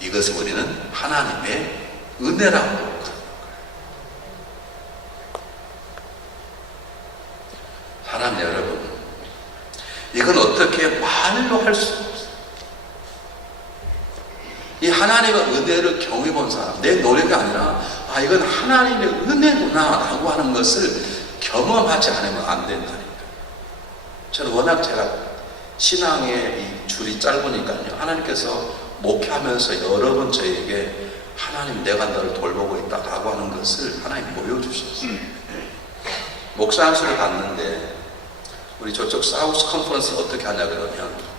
이것을 우리는 하나님의 은혜라고 그러는 거예요. 사랑하는 여러분, 이건 어떻게 말로 할 수 없어요. 이 하나님의 은혜를 경험해 본 사람, 내 노력이 아니라 이건 하나님의 은혜구나 라고 하는 것을 경험하지 않으면 안 된다니까요. 저는 워낙 제가 신앙의 이 줄이 짧으니까요, 하나님께서 목회하면서 여러 번 저에게 하나님, 내가 너를 돌보고 있다 라고 하는 것을 하나님 보여주셨어요. 목사 한 수를 갔는데, 우리 저쪽 사우스 컨퍼런스를 어떻게 하냐 그러면,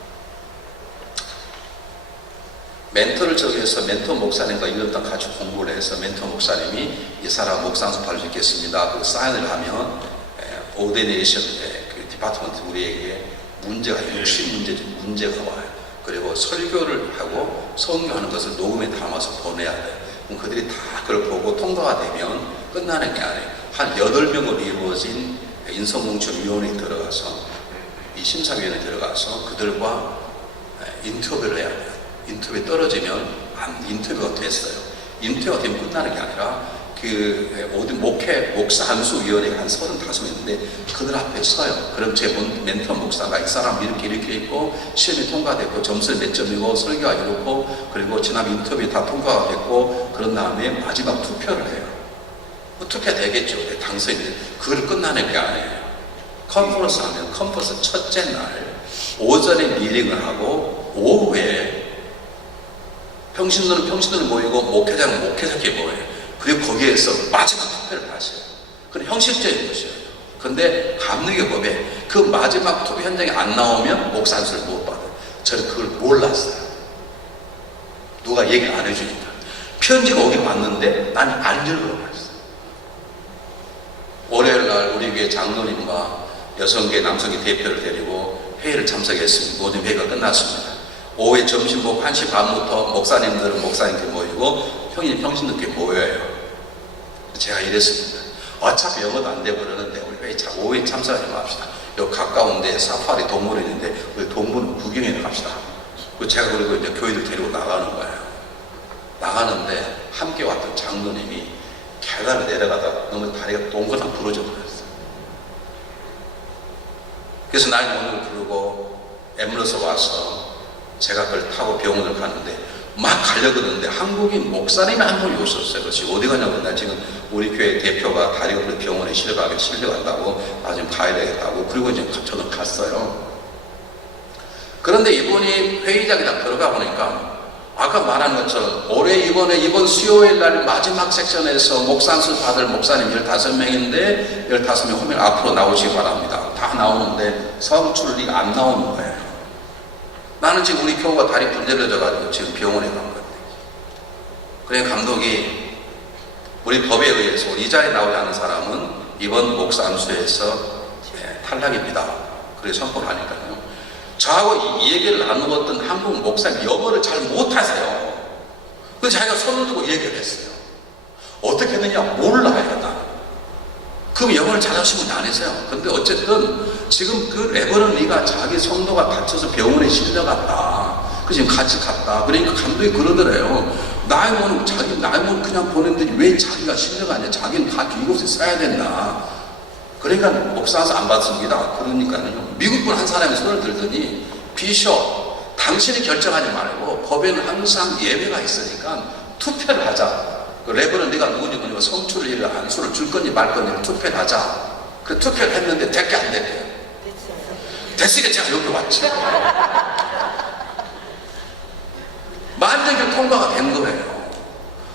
멘토를 정해서 멘토 목사님과 1년 동안 같이 공부를 해서 멘토 목사님이 이 사람 목사 한 수 받을 수 있겠습니다. 그 사인을 하면 오디네이션의 그 디파트먼트 우리에게 문제가 60문제가 와요. 그리고 설교를 하고 선교하는 것을 녹음에 담아서 보내야 돼요. 그럼 그들이 다 그걸 보고 통과가 되면 끝나는 게 아니에요. 한 8명으로 이루어진 인성공천위원회에 들어가서, 이 심사위원회에 들어가서 그들과 인터뷰를 해야 돼요. 인터뷰에 떨어지면 인터뷰가 됐어요. 인터뷰가 되면 끝나는 게 아니라 그 목사 한수위원회가 한 35명 있는데 그들 앞에 서요. 그럼 제 멘토 목사가 이 사람 이렇게 있고 시험이 통과됐고 점수는 몇 점이고 설교가 이렇고 그리고 지난 인터뷰 다 통과가 됐고, 그런 다음에 마지막 투표를 해요. 투표 되겠죠. 당선인들. 그걸 끝나는 게 아니에요. 컨퍼런스 하면 컨퍼런스 첫째 날 오전에 미팅을 하고 오후에 평신도는 모이고 목회자는 목회자끼리 모여요. 그리고 거기에서 마지막 투표를 하셔요. 그건 형식적인 것이에요. 그런데 감리교 법에 그 마지막 투표 현장에 안 나오면 목사 한 수를 못 받아요. 저는 그걸 몰랐어요. 누가 얘기 안 해주니까. 편지가 오긴 왔는데 나는 안 읽어봤어요. 월요일 날 우리 교회 장로님과 여성계 남성계 대표를 데리고 회의를 참석했습니다. 모든 회의가 끝났습니다. 오후에 점심 먹고 1시 반부터 목사님들은 목사님께 모이고 평신도께 모여요. 제가 이랬습니다. 어차피 영어도 안 되고 그러는데 우리 회의 오후에 참석하지 맙시다. 여기 가까운데 사파리 동물이 있는데 우리 동물 구경해 갑시다. 제가 그리고 이제 교회를 데리고 나가는 거예요. 나가는데 함께 왔던 장로님이 계단을 내려가다가 너무 다리가 동그랗게 부러져 버렸어요. 그래서 나는 오늘 부르고 앰뷸런스 와서 제가 그걸 타고 병원을 가는데 막 가려고 그러는데 한국인 목사님이 한 분이 오셨어요. 그래서 어디 가냐고, 나 지금 우리 교회 대표가 다리가 그래 병원에 실려간다고 나 지금 가야 되겠다고. 그리고 이제 저는 갔어요. 그런데 이분이 회의장에 딱 들어가 보니까 아까 말한 것처럼 올해 이번 수요일 날 마지막 섹션에서 목상수 받을 목사님 15명인데 15명 화면 앞으로 나오시기 바랍니다. 다 나오는데 성출리가 안 나오는 거예요. 나는 지금 우리 교우가 다리 분절해져가지고 지금 병원에 간 거예요. 그래 감독이 우리 법에 의해서 이 자리에 나오지 않은 사람은 이번 목사 암수에서 탈락입니다. 그래 선포를 하니까요. 저하고 이 얘기를 나누었던 한국 목사님 영어를 잘 못하세요. 그래서 자기가 손을 들고 얘기를 했어요. 어떻게 했느냐 몰라요. 나. 그럼 영어를 잘하시는 분이 아니세요. 근데 어쨌든 지금 그 레버런리가 자기 성도가 다쳐서 병원에 실려갔다. 그 지금 같이 갔다. 그러니까 감독이 그러더래요. 나이 모는 그냥 보냈는데 왜 자기가 실려가냐. 자기는 다 이곳에 써야 된다. 그러니까 목사한테 안 받습니다. 그러니까요. 미국분 한 사람이 손을 들더니 비숍, 당신이 결정하지 말고 법에는 항상 예외가 있으니까 투표를 하자. 그 레버런리가 누군지 모르고 성출을 안수를 줄 건지 말 건지 투표를 하자. 그 투표를 했는데 됐게 안 됐대요. 됐으니까 제가 여기 왔지. 만장일 통과가 된 거예요.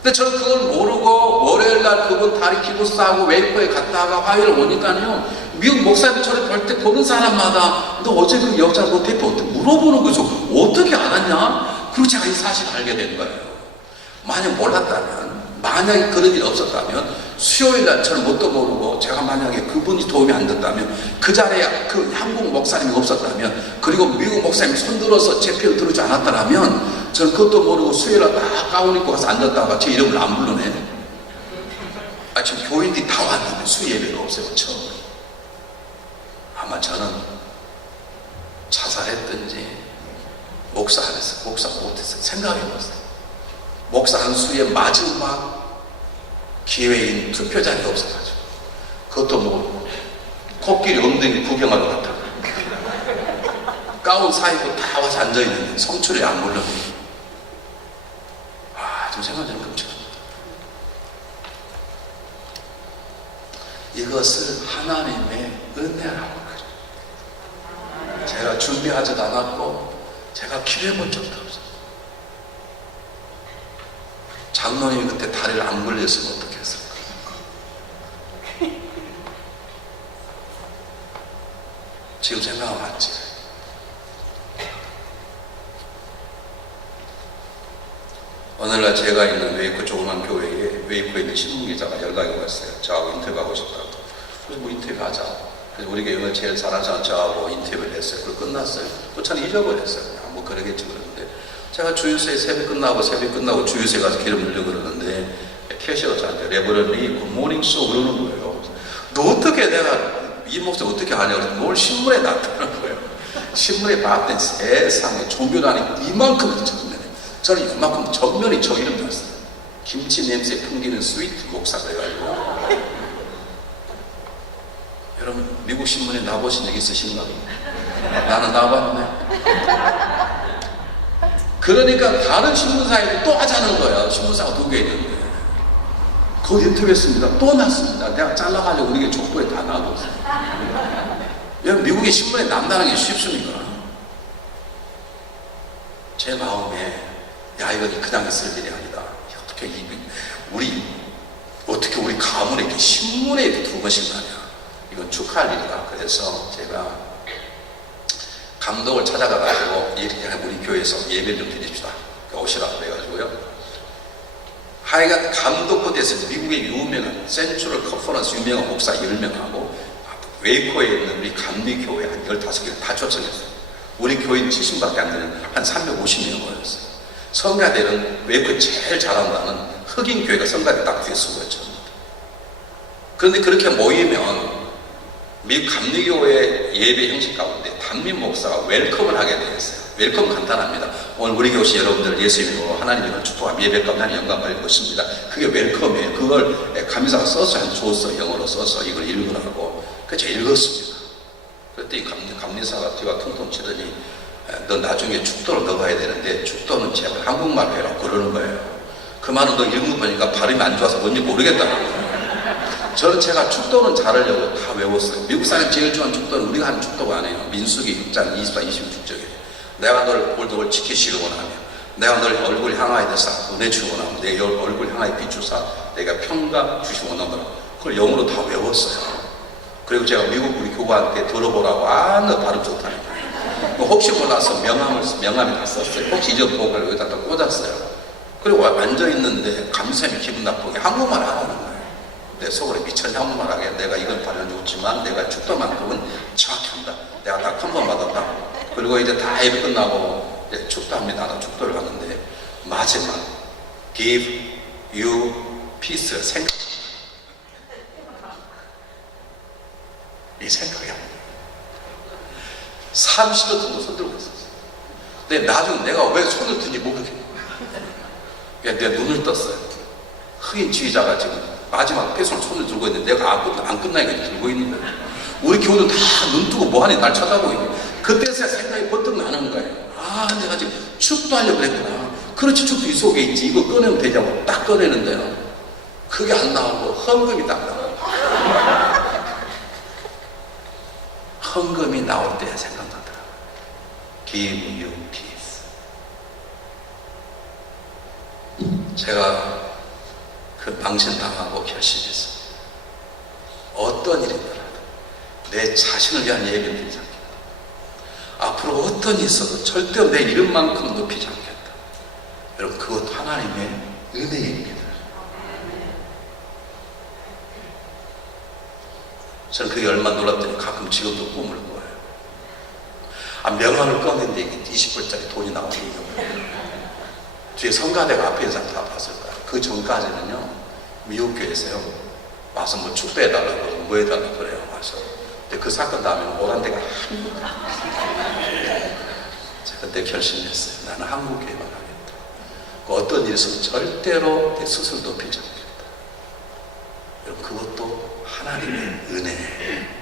근데 저는 그걸 모르고 월요일날 그분 다리 기부스하고 웨이커에 갔다가 화요일에 오니까요, 미국 목사님 저를 볼 때 보는 사람마다 너 어제 그 여자 너 대표 어떻게 물어보는 거죠. 어떻게 알았냐? 그리고 제가 이 사실을 알게 된 거예요. 만약 몰랐다면, 만약에 그런 일이 없었다면, 수요일날 저는 뭣도 모르고 제가 만약에 그분이 도움이 안 됐다면, 그 자리에 그 한국 목사님이 없었다면, 그리고 미국 목사님이 손들어서 제 편을 들어주지 않았다면, 저는 그것도 모르고 수요일날 딱 가운 입고 가서 앉았다가 제 이름을 안 불러내. 지금 교인들이 다 왔는데 수예배가 없어요. 처음. 아마 저는 자살했든지 목사 안 했어요. 목사 못했어요. 생각해봤어요. 목사 한 수의 마지막 기회인 투표장이 없어가지고, 그것도 뭐 코끼리 엉덩이 구경하러 갔다 가운 사입고 다 와서 앉아있는데 성출이 안 물러내. 지금 생각하면 끔찍합니다. 이것을 하나님의 은혜라고 그래요. 제가 준비하지도 않았고 제가 기도해본 적도 없어요. 장로님이 그때 다리를 안 걸렸으면 어떻게 했을까? 지금 생각하면 맞지. 오늘날 제가 있는 웨이커 조그만 교회에 웨이커에 있는 신문기자가 연락이 왔어요. 저하고 인터뷰하고 싶다고. 그래서 뭐 인터뷰하자. 그래서 우리 교회를 제일 잘하는 사람 저하고 인터뷰를 했어요. 그걸 끝났어요. 또 저는 잊어버렸어요. 그냥 뭐 그러겠지 그러는데, 제가 주유소에 새벽 끝나고 주유소에 가서 기름 넣으려고 그러는데 캐셔가 저한테 레버런리 굿모닝쇼 그러는 거예요. 너 어떻게 내가 이 목소리 어떻게 아냐고 그래서 뭘 신문에 났다는 거예요. 신문에 봤더니 세상에 종교라니 이만큼 정면에, 저는 이만큼 정면이 저 이름 났어요. 김치 냄새 풍기는 스위트 목사 그래가지고. 여러분 미국 신문에 나보신 적 있으신가? 나는 나봤네. 그러니까 다른 신문사에 또 하자는 거야. 신문사가 2개 있는데 거기 인터뷰했습니다. 또 났습니다. 내가 잘라가지고 우리 족보에 다 나오고 있어요. 여러분 미국의 신문에 남다는 게 쉽습니까? 제 마음에 야 이건 그냥 있을 일이 아니다. 어떻게 우리 가문에 이렇게 신문에 이렇게 2번씩 나냐. 이건 축하할 일이다. 그래서 제가 감독을 찾아가가지고 우리 교회에서 예배를 좀 드립시다. 오시라고 그래가지고요. 하여간 감독부대에서 미국의 유명한 센트럴 컨퍼런스 유명한 목사 10명하고 웨이커에 있는 우리 감리교회 한 15개 다 초청했어요. 우리 교인 70밖에 안 되는 한 350명 모였어요. 성가대는 웨이커 제일 잘한다는 흑인 교회가 성가대 딱 뒤에 쓰고 있죠. 그런데 그렇게 모이면 미국 감리교회 예배 형식 가운데 단민 목사가 웰컴을 하게 되었어요. 웰컴 간단합니다. 오늘 우리 교시 여러분들 예수님으로 하나님을 축복하며 예배 가운데 하나님 영광 받을 것입니다. 그게 웰컴이에요. 그걸 감사가 써서 줬어. 영어로 써서 이걸 읽으라고. 그래서 제가 읽었습니다. 그랬더니 감리사가 뒤가 통통 치더니 너 나중에 축도로 넣어가야 되는데 축도는 제발 한국말로 해라 그러는 거예요. 그 말은 너 읽는 거 보니까 발음이 안 좋아서 뭔지 모르겠다는 거예요. 저는 제가 축도는 잘하려고 다 외웠어요. 미국 사람이 제일 좋아하는 축도는 우리가 하는 축도가 아니에요. 민수기 6장 24, 26절에 내가 너를 지키시려고 하며 내가 널 얼굴 향하여 대사 은혜 주고 나면 내 얼굴 향하여 비추사 내가 평강 주시고 나면 그걸 영어로 다 외웠어요. 그리고 제가 미국 우리 교관한테 들어보라고 너 발음 좋다는 거예요. 혹시 몰라서 명함을 다 썼어요. 혹시 잊어보고 여기다 또 꽂았어요. 그리고 앉아있는데 감독님이 기분 나쁘게 한국말 하라는 거예요. 내 속으로 미쳤냐 한국말하게 내가 이건 발언 좋지만 내가 축도만큼은 정확히 한다. 내가 다 컨펌 받았다. 그리고 이제 다 예배 끝나고 이제 축도합니다. 나 축도를 하는데 마지막 give you peace를 이 생각이 안 나요. 30초 정도 손들고 있었어요. 근데 나중에 내가 왜 손을 드는지 모르겠어요. 내 눈을 떴어요. 흑인 지휘자가 지금 마지막 패손 손을 들고 있는데 내가 안 끝나니까 들고 있는 거예요. 우리 교우들 다 눈 뜨고 뭐하니 날 쳐다보고 있고 그때서야 생각이 번뜩 나는 거예요. 내가 지금 축도하려고 그랬구나. 그렇지 축도 이 속에 있지. 이거 꺼내면 되냐고 딱 꺼내는데요. 그게 안 나오고 헌금이 딱 나와요. 헌금이 나올 때 생각나. give you peace. 제가 그 망신당하고 결심했어요. 어떤 일이 있더라도 내 자신을 위한 예배를 드리지 않겠다. 앞으로 어떤 일이 있어도 절대 내 이름만큼 높이지 않겠다. 여러분, 그것 하나님의 은혜입니다. 저는 그게 얼마나 놀랍더니 가끔 지금도 꿈을 꿔요. 명함을 꺼냈는데 이게 20불짜리 돈이 나오는 경우예요. 뒤에 성가대가 앞에 있는 사람 다 봤을 거예요. 그 전까지는요, 미국 교회에서요, 와서 뭐 축배해달라고, 뭐 해달라고 그래요, 와서. 근데 그 사건 다음에 오란 데가 제가 그때 결심했어요. 나는 한국 교회만 하겠다. 어떤 일이 있어도 절대로 내 스스로 높이지 않겠다. 여러분, 그것도 하나님의 은혜예요.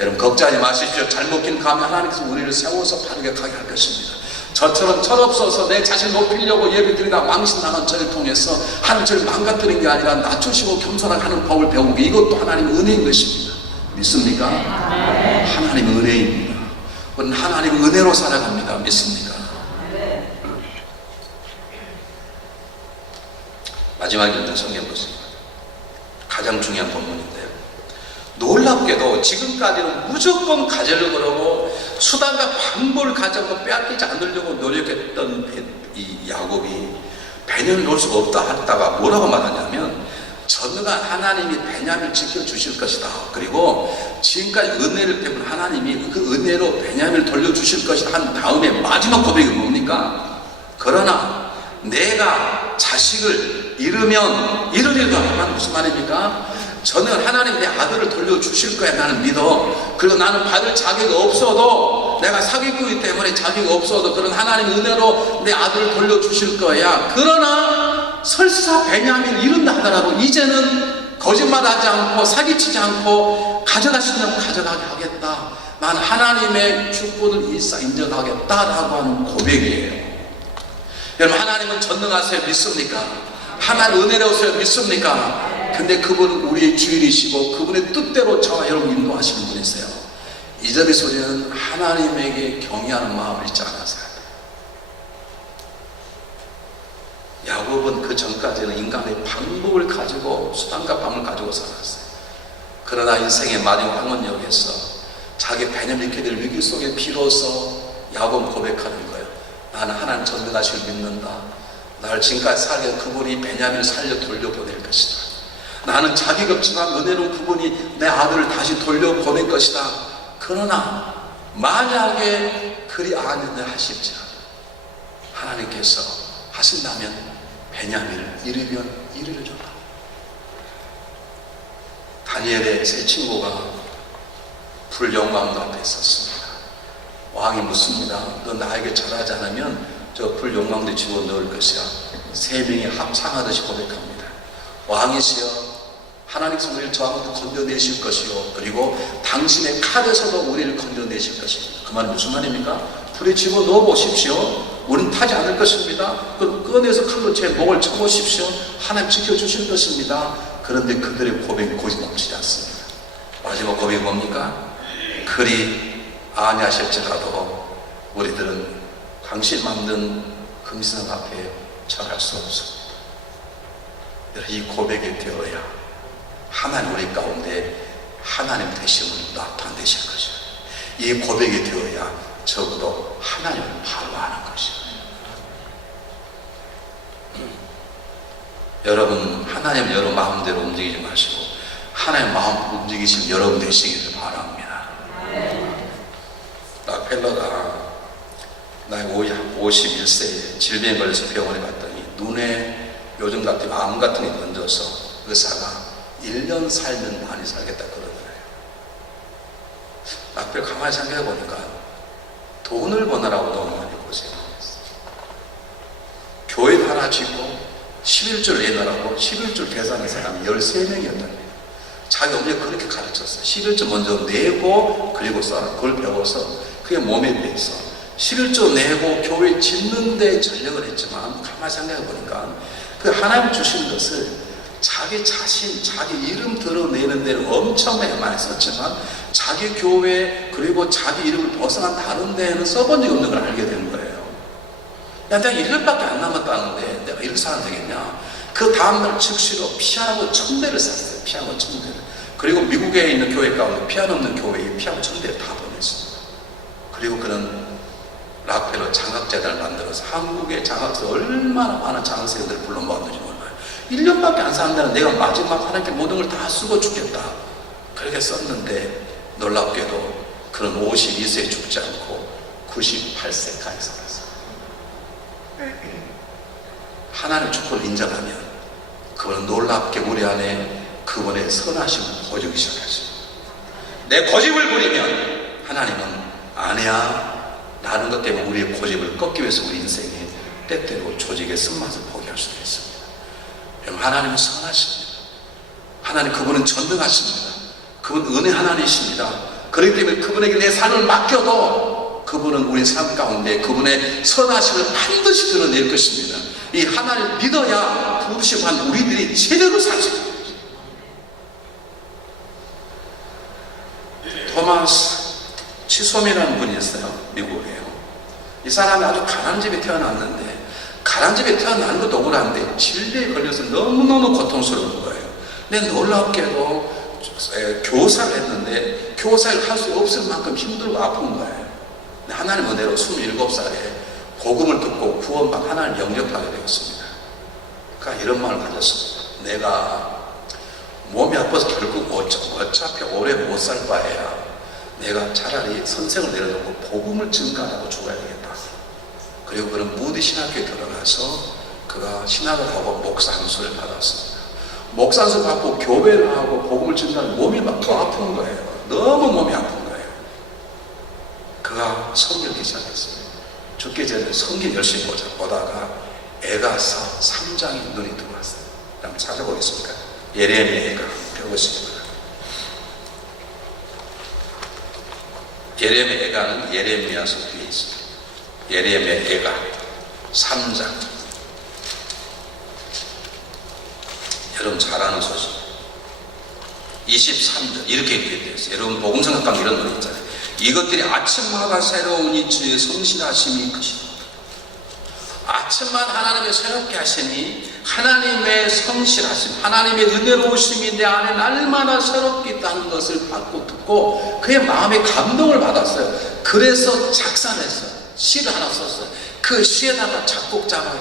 여러분, 걱정하지 마십시오. 잘못 긴 가면 하나님께서 우리를 세워서 바르게 가게 할 것입니다. 저처럼 철없어서 내 자신 높이려고 예배드리다 망신당한 저를 통해서 하나님 저를 망가뜨린 게 아니라 낮추시고 겸손하게 하는 법을 배우고, 이것도 하나님의 은혜인 것입니다. 믿습니까? 하나님의 은혜입니다. 우리는 하나님의 은혜로 살아갑니다. 믿습니까? 마지막 있는 성경 보십니다. 가장 중요한 본문인데요, 놀랍게도 지금까지는 무조건 가지려고 그러고 수단과 방법을 가져서 빼앗기지 않으려고 노력했던 이 야곱이 베냐민을 놓을 수가 없다 했다가 뭐라고 말하냐면, 전능한 하나님이 베냐민을 지켜주실 것이다. 그리고 지금까지 은혜를 베푼 하나님이 그 은혜로 베냐민을 돌려주실 것이다 한 다음에 마지막 고백이 뭡니까? 그러나 내가 자식을 잃으면 이르리라 하는 무슨 말입니까? 저는 하나님 내 아들을 돌려주실 거야. 나는 믿어. 그리고 나는 받을 자격이 없어도, 내가 사기꾼이기 때문에 자격이 없어도 그런 하나님 은혜로 내 아들을 돌려주실 거야. 그러나 설사 베냐민을 잃은다 하더라도 이제는 거짓말하지 않고 사기치지 않고 가져가시면 가져가게 하겠다. 난 하나님의 축복을 일사 인정하겠다라고 하는 고백이에요. 여러분, 하나님은 전능하세요. 믿습니까? 하나님 은혜로우세요. 믿습니까? 근데 그분은 우리의 주인이시고 그분의 뜻대로 저와 여러분 인도하시는 분이세요. 이 점에서 우리는 하나님에게 경외하는 마음을 잊지 않아서요. 야곱은 그 전까지는 인간의 방법을 가지고, 수단과 방법을 가지고 살았어요. 그러나 인생의 마지막 황혼역에서 자기 베냐민 걔들 위기 속에 비로소 야곱은 고백하는 거예요. 나는 하나님 전능하심을 믿는다. 나를 지금까지 살게 한 그분이 베냐민을 살려 돌려보낼 것이다. 나는 자기가 없지만 은혜로운 그분이 내 아들을 다시 돌려보낼 것이다. 그러나 만약에 그리 아니냐 하실지라도 하나님께서 하신다면 베냐민을 이르면 이르려줘라. 다니엘의 세 친구가 불용광로 앞에 있었습니다. 왕이 묻습니다. 너 나에게 절하지 않으면 저 불용광로에 집어넣을 것이야. 세 명이 합창하듯이 고백합니다. 왕이시여, 하나님께서 우리를 저항부터 건져내실 것이요, 그리고 당신의 칼에서도 우리를 건져내실 것입니다. 그 말은 무슨 말입니까? 불에 집어넣어 보십시오. 우리는 타지 않을 것입니다. 그럼 꺼내서 칼로 제 목을 쳐보십시오. 하나님 지켜주실 것입니다. 그런데 그들의 고백이 거짓말치지 않습니다. 마지막 고백이 뭡니까? 그리 아니하실지라도 우리들은 당신 만든 금신 앞에 절할 수 없습니다. 이 고백이 되어야 하나님 우리 가운데 하나님 되심을 나타내실 것이에요. 이 고백이 되어야 적어도 하나님을 바로 아는 것이에요. 여러분, 하나님 여러분 마음대로 움직이지 마시고 하나님 마음 움직이신 여러분 되시기를 바랍니다. 락펠러가 나이 51세에 질병에 걸려서 병원에 갔더니 눈에 요즘 같은 암 같은 게 던져서 의사가 1년 살면 많이 살겠다 그러더래요. 락펠 가만히 생각해 보니까 돈을 버느라고 너무 많이 고생했어요. 교회 하나 짓고 11줄 내느라고 11줄 계산한 사람이 13명이었답니다. 자기 어머니가 그렇게 가르쳤어요. 11줄 먼저 내고 그리고서 그걸 배워서 그게 몸에 배서 11조 내고 교회 짓는 데 전력을 했지만 가만히 생각해 보니까 그 하나님 주신 것을 자기 자신, 자기 이름 드러내는 데는 엄청나게 많이 썼지만 자기 교회 그리고 자기 이름을 벗어난 다른 데에는 써본 적이 없는 걸 알게 되는 거예요. 야, 내가 1년밖에 안 남았다는데 내가 이렇게 살아도 되겠냐? 그 다음날 즉시로 피아노 1000대를 샀어요. 피아노 1000대를. 그리고 미국에 있는 교회 가운데 피아노 없는 교회에 피아노 1000대를 다 보냈습니다. 그리고 그는 락펠러 장학재단을 만들어서 한국의 장학생 얼마나 많은 장학생들을 불러 모았는지 몰라요. 1년밖에 안 사는데 내가 마지막 하나님께 모든 걸 다 쓰고 죽겠다. 그렇게 썼는데 놀랍게도 그는 52세에 죽지 않고 98세까지 살았어요. 하나님의 축복을 인정하면 그분은 놀랍게 우리 안에 그분의 선하심을 보여주기 시작하십니다. 내 고집을 부리면 하나님은 아니야 라는 것 때문에 우리의 고집을 꺾기 위해서 우리 인생에 때때로 조직의 쓴맛을 포기할 수도 있습니다. 하나님은 선하십니다. 하나님 그분은 전능하십니다. 그분 은혜 하나님이십니다. 그렇기 때문에 그분에게 내 삶을 맡겨도 그분은 우리 삶 가운데 그분의 선하심을 반드시 드러낼 것입니다. 이 하나님을 믿어야 부르심한 우리들이 제대로 살 수 있습니다. 토마스 치솜이라는 분이 있어요. 미국이에요. 이 사람이 아주 가난 집에 태어났는데 가난 집에 태어난 것도 억울한데 질병에 걸려서 너무너무 고통스러운 거예요. 근데 놀랍게도 교사를 했는데 교사를 할 수 없을 만큼 힘들고 아픈 거예요. 하나님 은혜로 27살에 복음을 듣고 구원받아 하나님을 영접하게 되었습니다. 그러니까 이런 마음을 가졌습니다. 내가 몸이 아파서 결국 어차피 오래 못 살 바에야 내가 차라리 선생을 내려놓고 복음을 증가하고 죽어야 되겠다. 그리고 그는 무디 신학교에 들어가서 그가 신학을 하고 목사 안수를 받았습니다. 목사 안수 받고 교회를 하고 복음을 증가하고 몸이 막 더 아픈 거예요. 너무 몸이 아픈 거예요. 그가 성경을 시작했습니다. 죽기 전에 성경 열심히 보다가 에가서 3장에 눈이 들어왔어요. 한번 찾아보겠습니까? 예레미야 에가 펴보십니다. 예레미야 에가는 예레미야서 뒤에 있습니다. 예레미야 에가 3장. 여러분 잘 아는 소식. 23절 이렇게 되어 있어요. 여러분 복음성악방 이런 노래 있잖아요. 이것들이 아침마다 새로운 이 주의 성실하심이 크시다. 아침마다 하나님의 새롭게 하시니 하나님의 성실하심, 하나님의 은혜로우심이 내 안에 날마다 새롭게 있다는 것을 받고 듣고 그의 마음에 감동을 받았어요. 그래서 작사했어요. 시를 하나 썼어요. 그 시에다가 작곡자가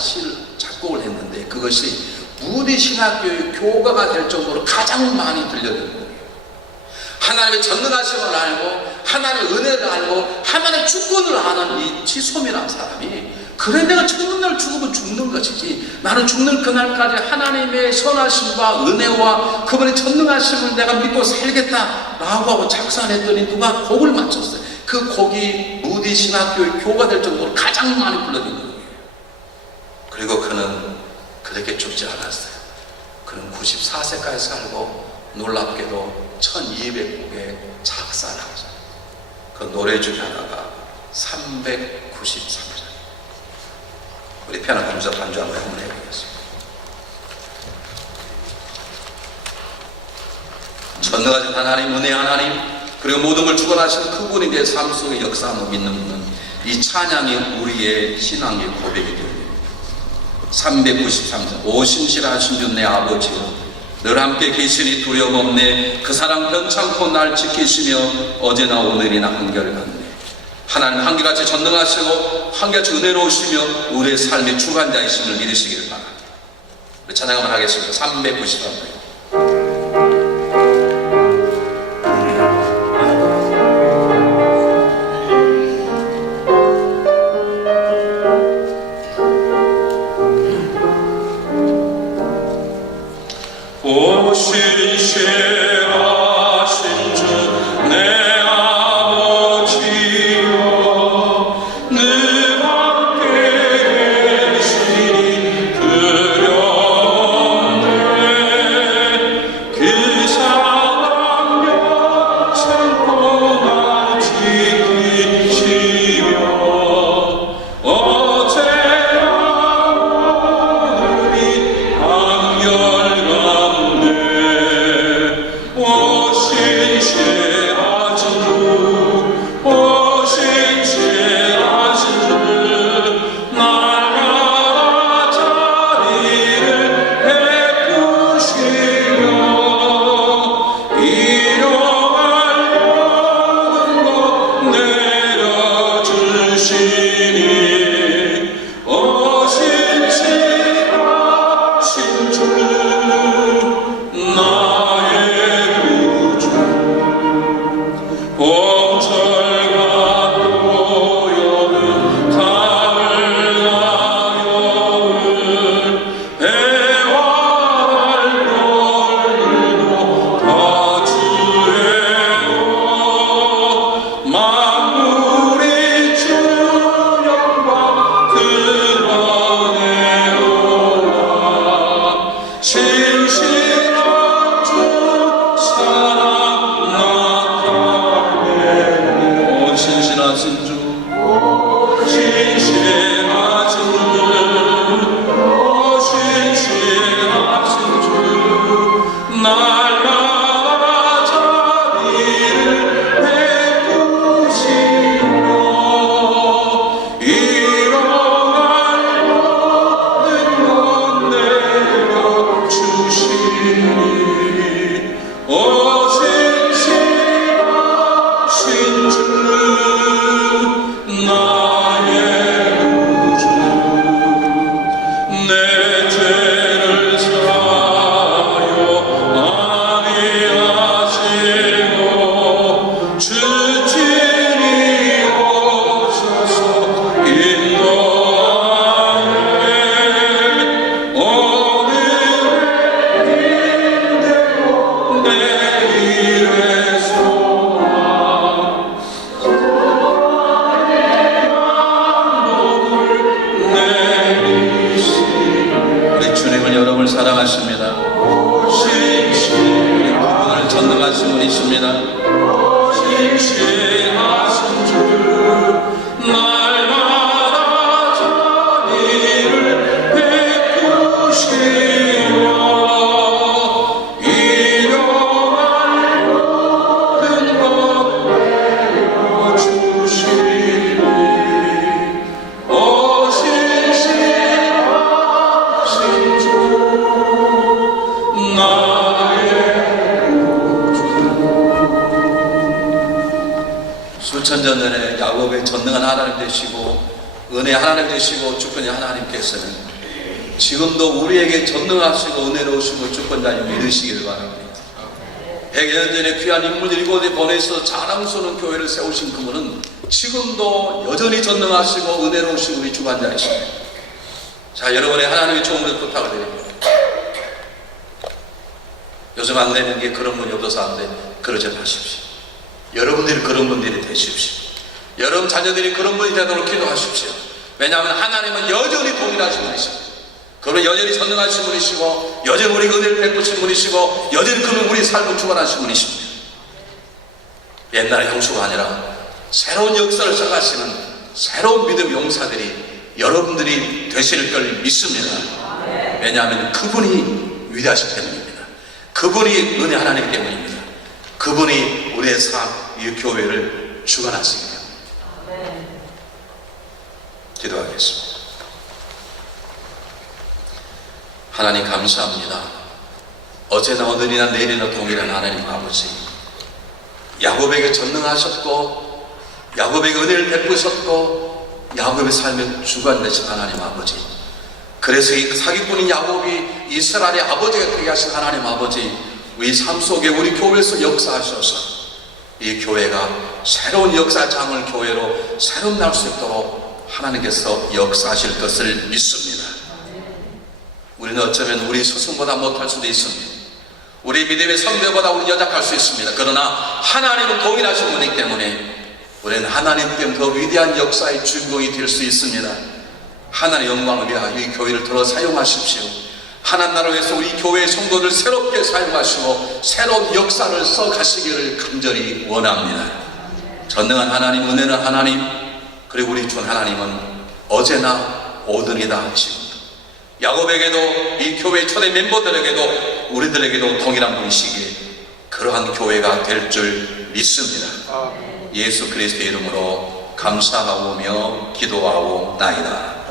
작곡을 했는데 그것이 무디 신학교의 교가가 될 정도로 가장 많이 들려드는 거예요. 하나님의 전능하심을 알고 하나님의 은혜를 알고 하나님의 주권을 아는 이 치솜이라는 사람이 그래 내가 죽는 날 죽으면 죽는 것이지 나는 죽는 그날까지 하나님의 선하심과 은혜와 그분의 전능하심을 내가 믿고 살겠다라고 하고 작사를 했더니 누가 곡을 맞췄어요. 그 곡이 무디 신학교의 교가 될 정도로 가장 많이 불러지는 거예요. 그리고 그는 그렇게 죽지 않았어요. 그는 94세까지 살고 놀랍게도 1200곡의 작사를 하죠. 그 노래 중에 하나가 393장. 우리 피아노 감사 반주 한번 해보겠습니다. 전능하신 하나님, 은혜 하나님, 그리고 모든 걸 주관하신 그분이 내 삶 속에 역사함을 믿는 분은 이 찬양이 우리의 신앙의 고백이 됩니다. 393장. 오 신실하신 주 내 아버지여, 늘 함께 계시니 두려움 없네. 그 사랑 변창코 날 지키시며 어제나 오늘이나 한결같네. 하나님 한결같이 전능하시고 한결같이 은혜로우시며 우리의 삶의 주관자이심을 믿으시기를 바랍니다. 우리 찬양 한번 하겠습니다. 393장. 신실하신 주 내 아버지여, 늘 함께 계시니 두렵네. 그 사랑 참고 날 지키시며 어제와 오늘이 한결같네. 여러분을 사랑하십니다. 그분을 전능하신 분이십니다. 싱싱하신 주 날마다 자비를 베푸시며 일용할 모든 것 내어주시니 오 싱싱하신 주 나의 수천 년 전에 야곱의 전능한 하나님 되시고 은혜 하나님 되시고 주권자 하나님께서는 지금도 우리에게 전능하시고 은혜로우시고 주권자님 믿으시기를 바랍니다. 100여 년 전에 귀한 인물 일곱에 보내서 자랑스러운 교회를 세우신 그분은 지금도 여전히 전능하시고 은혜로우시고 우리 주관자이십니다. 자, 여러분의 하나님의 도움을 부탁을 드립니다. 요즘 안 되는 게 그런 분이 없어서 안 돼. 그러지 마십시오. 여러분들이 그런 분들이 되십시오. 여러분 자녀들이 그런 분이 되도록 기도하십시오. 왜냐하면 하나님은 여전히 동일하신 분이십니다. 그분은 여전히 전능하신 분이시고 여전히 우리 은혜를 베푸신 분이시고 여전히 그분은 우리 삶을 주관하신 분이십니다. 옛날의 형수가 아니라 새로운 역사를 시작하시는 새로운 믿음 용사들이 여러분들이 되실 걸 믿습니다. 왜냐하면 그분이 위대하시기 때문입니다. 그분이 은혜 하나님 때문입니다. 그분이 우리의 삶, 이 교회를 주관하시기 때문입니다. 기도하겠습니다. 하나님 감사합니다. 어제나 오늘이나 내일이나 동일한 하나님 아버지, 야곱에게 전능하셨고 야곱에게 은혜를 베푸셨고 야곱의 삶의 주관 되신 하나님 아버지, 그래서 이 사기꾼인 야곱이 이스라엘의 아버지가 되게 하신 하나님 아버지, 우리 삶 속에 우리 교회에서 역사하셔서 이 교회가 새로운 역사장을 교회로 새로운 날 수 있도록 하나님께서 역사하실 것을 믿습니다. 우리는 어쩌면 우리 스승보다 못할 수도 있습니다. 우리 믿음의 선배보다 우리 연약할 수 있습니다. 그러나 하나님은 동일하신 분이기 때문에 우리는 하나님 때문에 더 위대한 역사의 주인공이 될 수 있습니다. 하나님의 영광을 위하여 이 교회를 들어 사용하십시오. 하나님 나라를 위해서 우리 교회의 성도들 새롭게 사용하시고 새로운 역사를 써가시기를 간절히 원합니다. 전능한 하나님, 은혜는 하나님, 그리고 우리 주 하나님은 어제나 오늘이다 지금도, 야곱에게도 이 교회 초대 멤버들에게도 우리들에게도 동일한 분이시기에 그러한 교회가 될 줄 믿습니다. 예수 그리스도의 이름으로 감사하오며 기도하오나이다.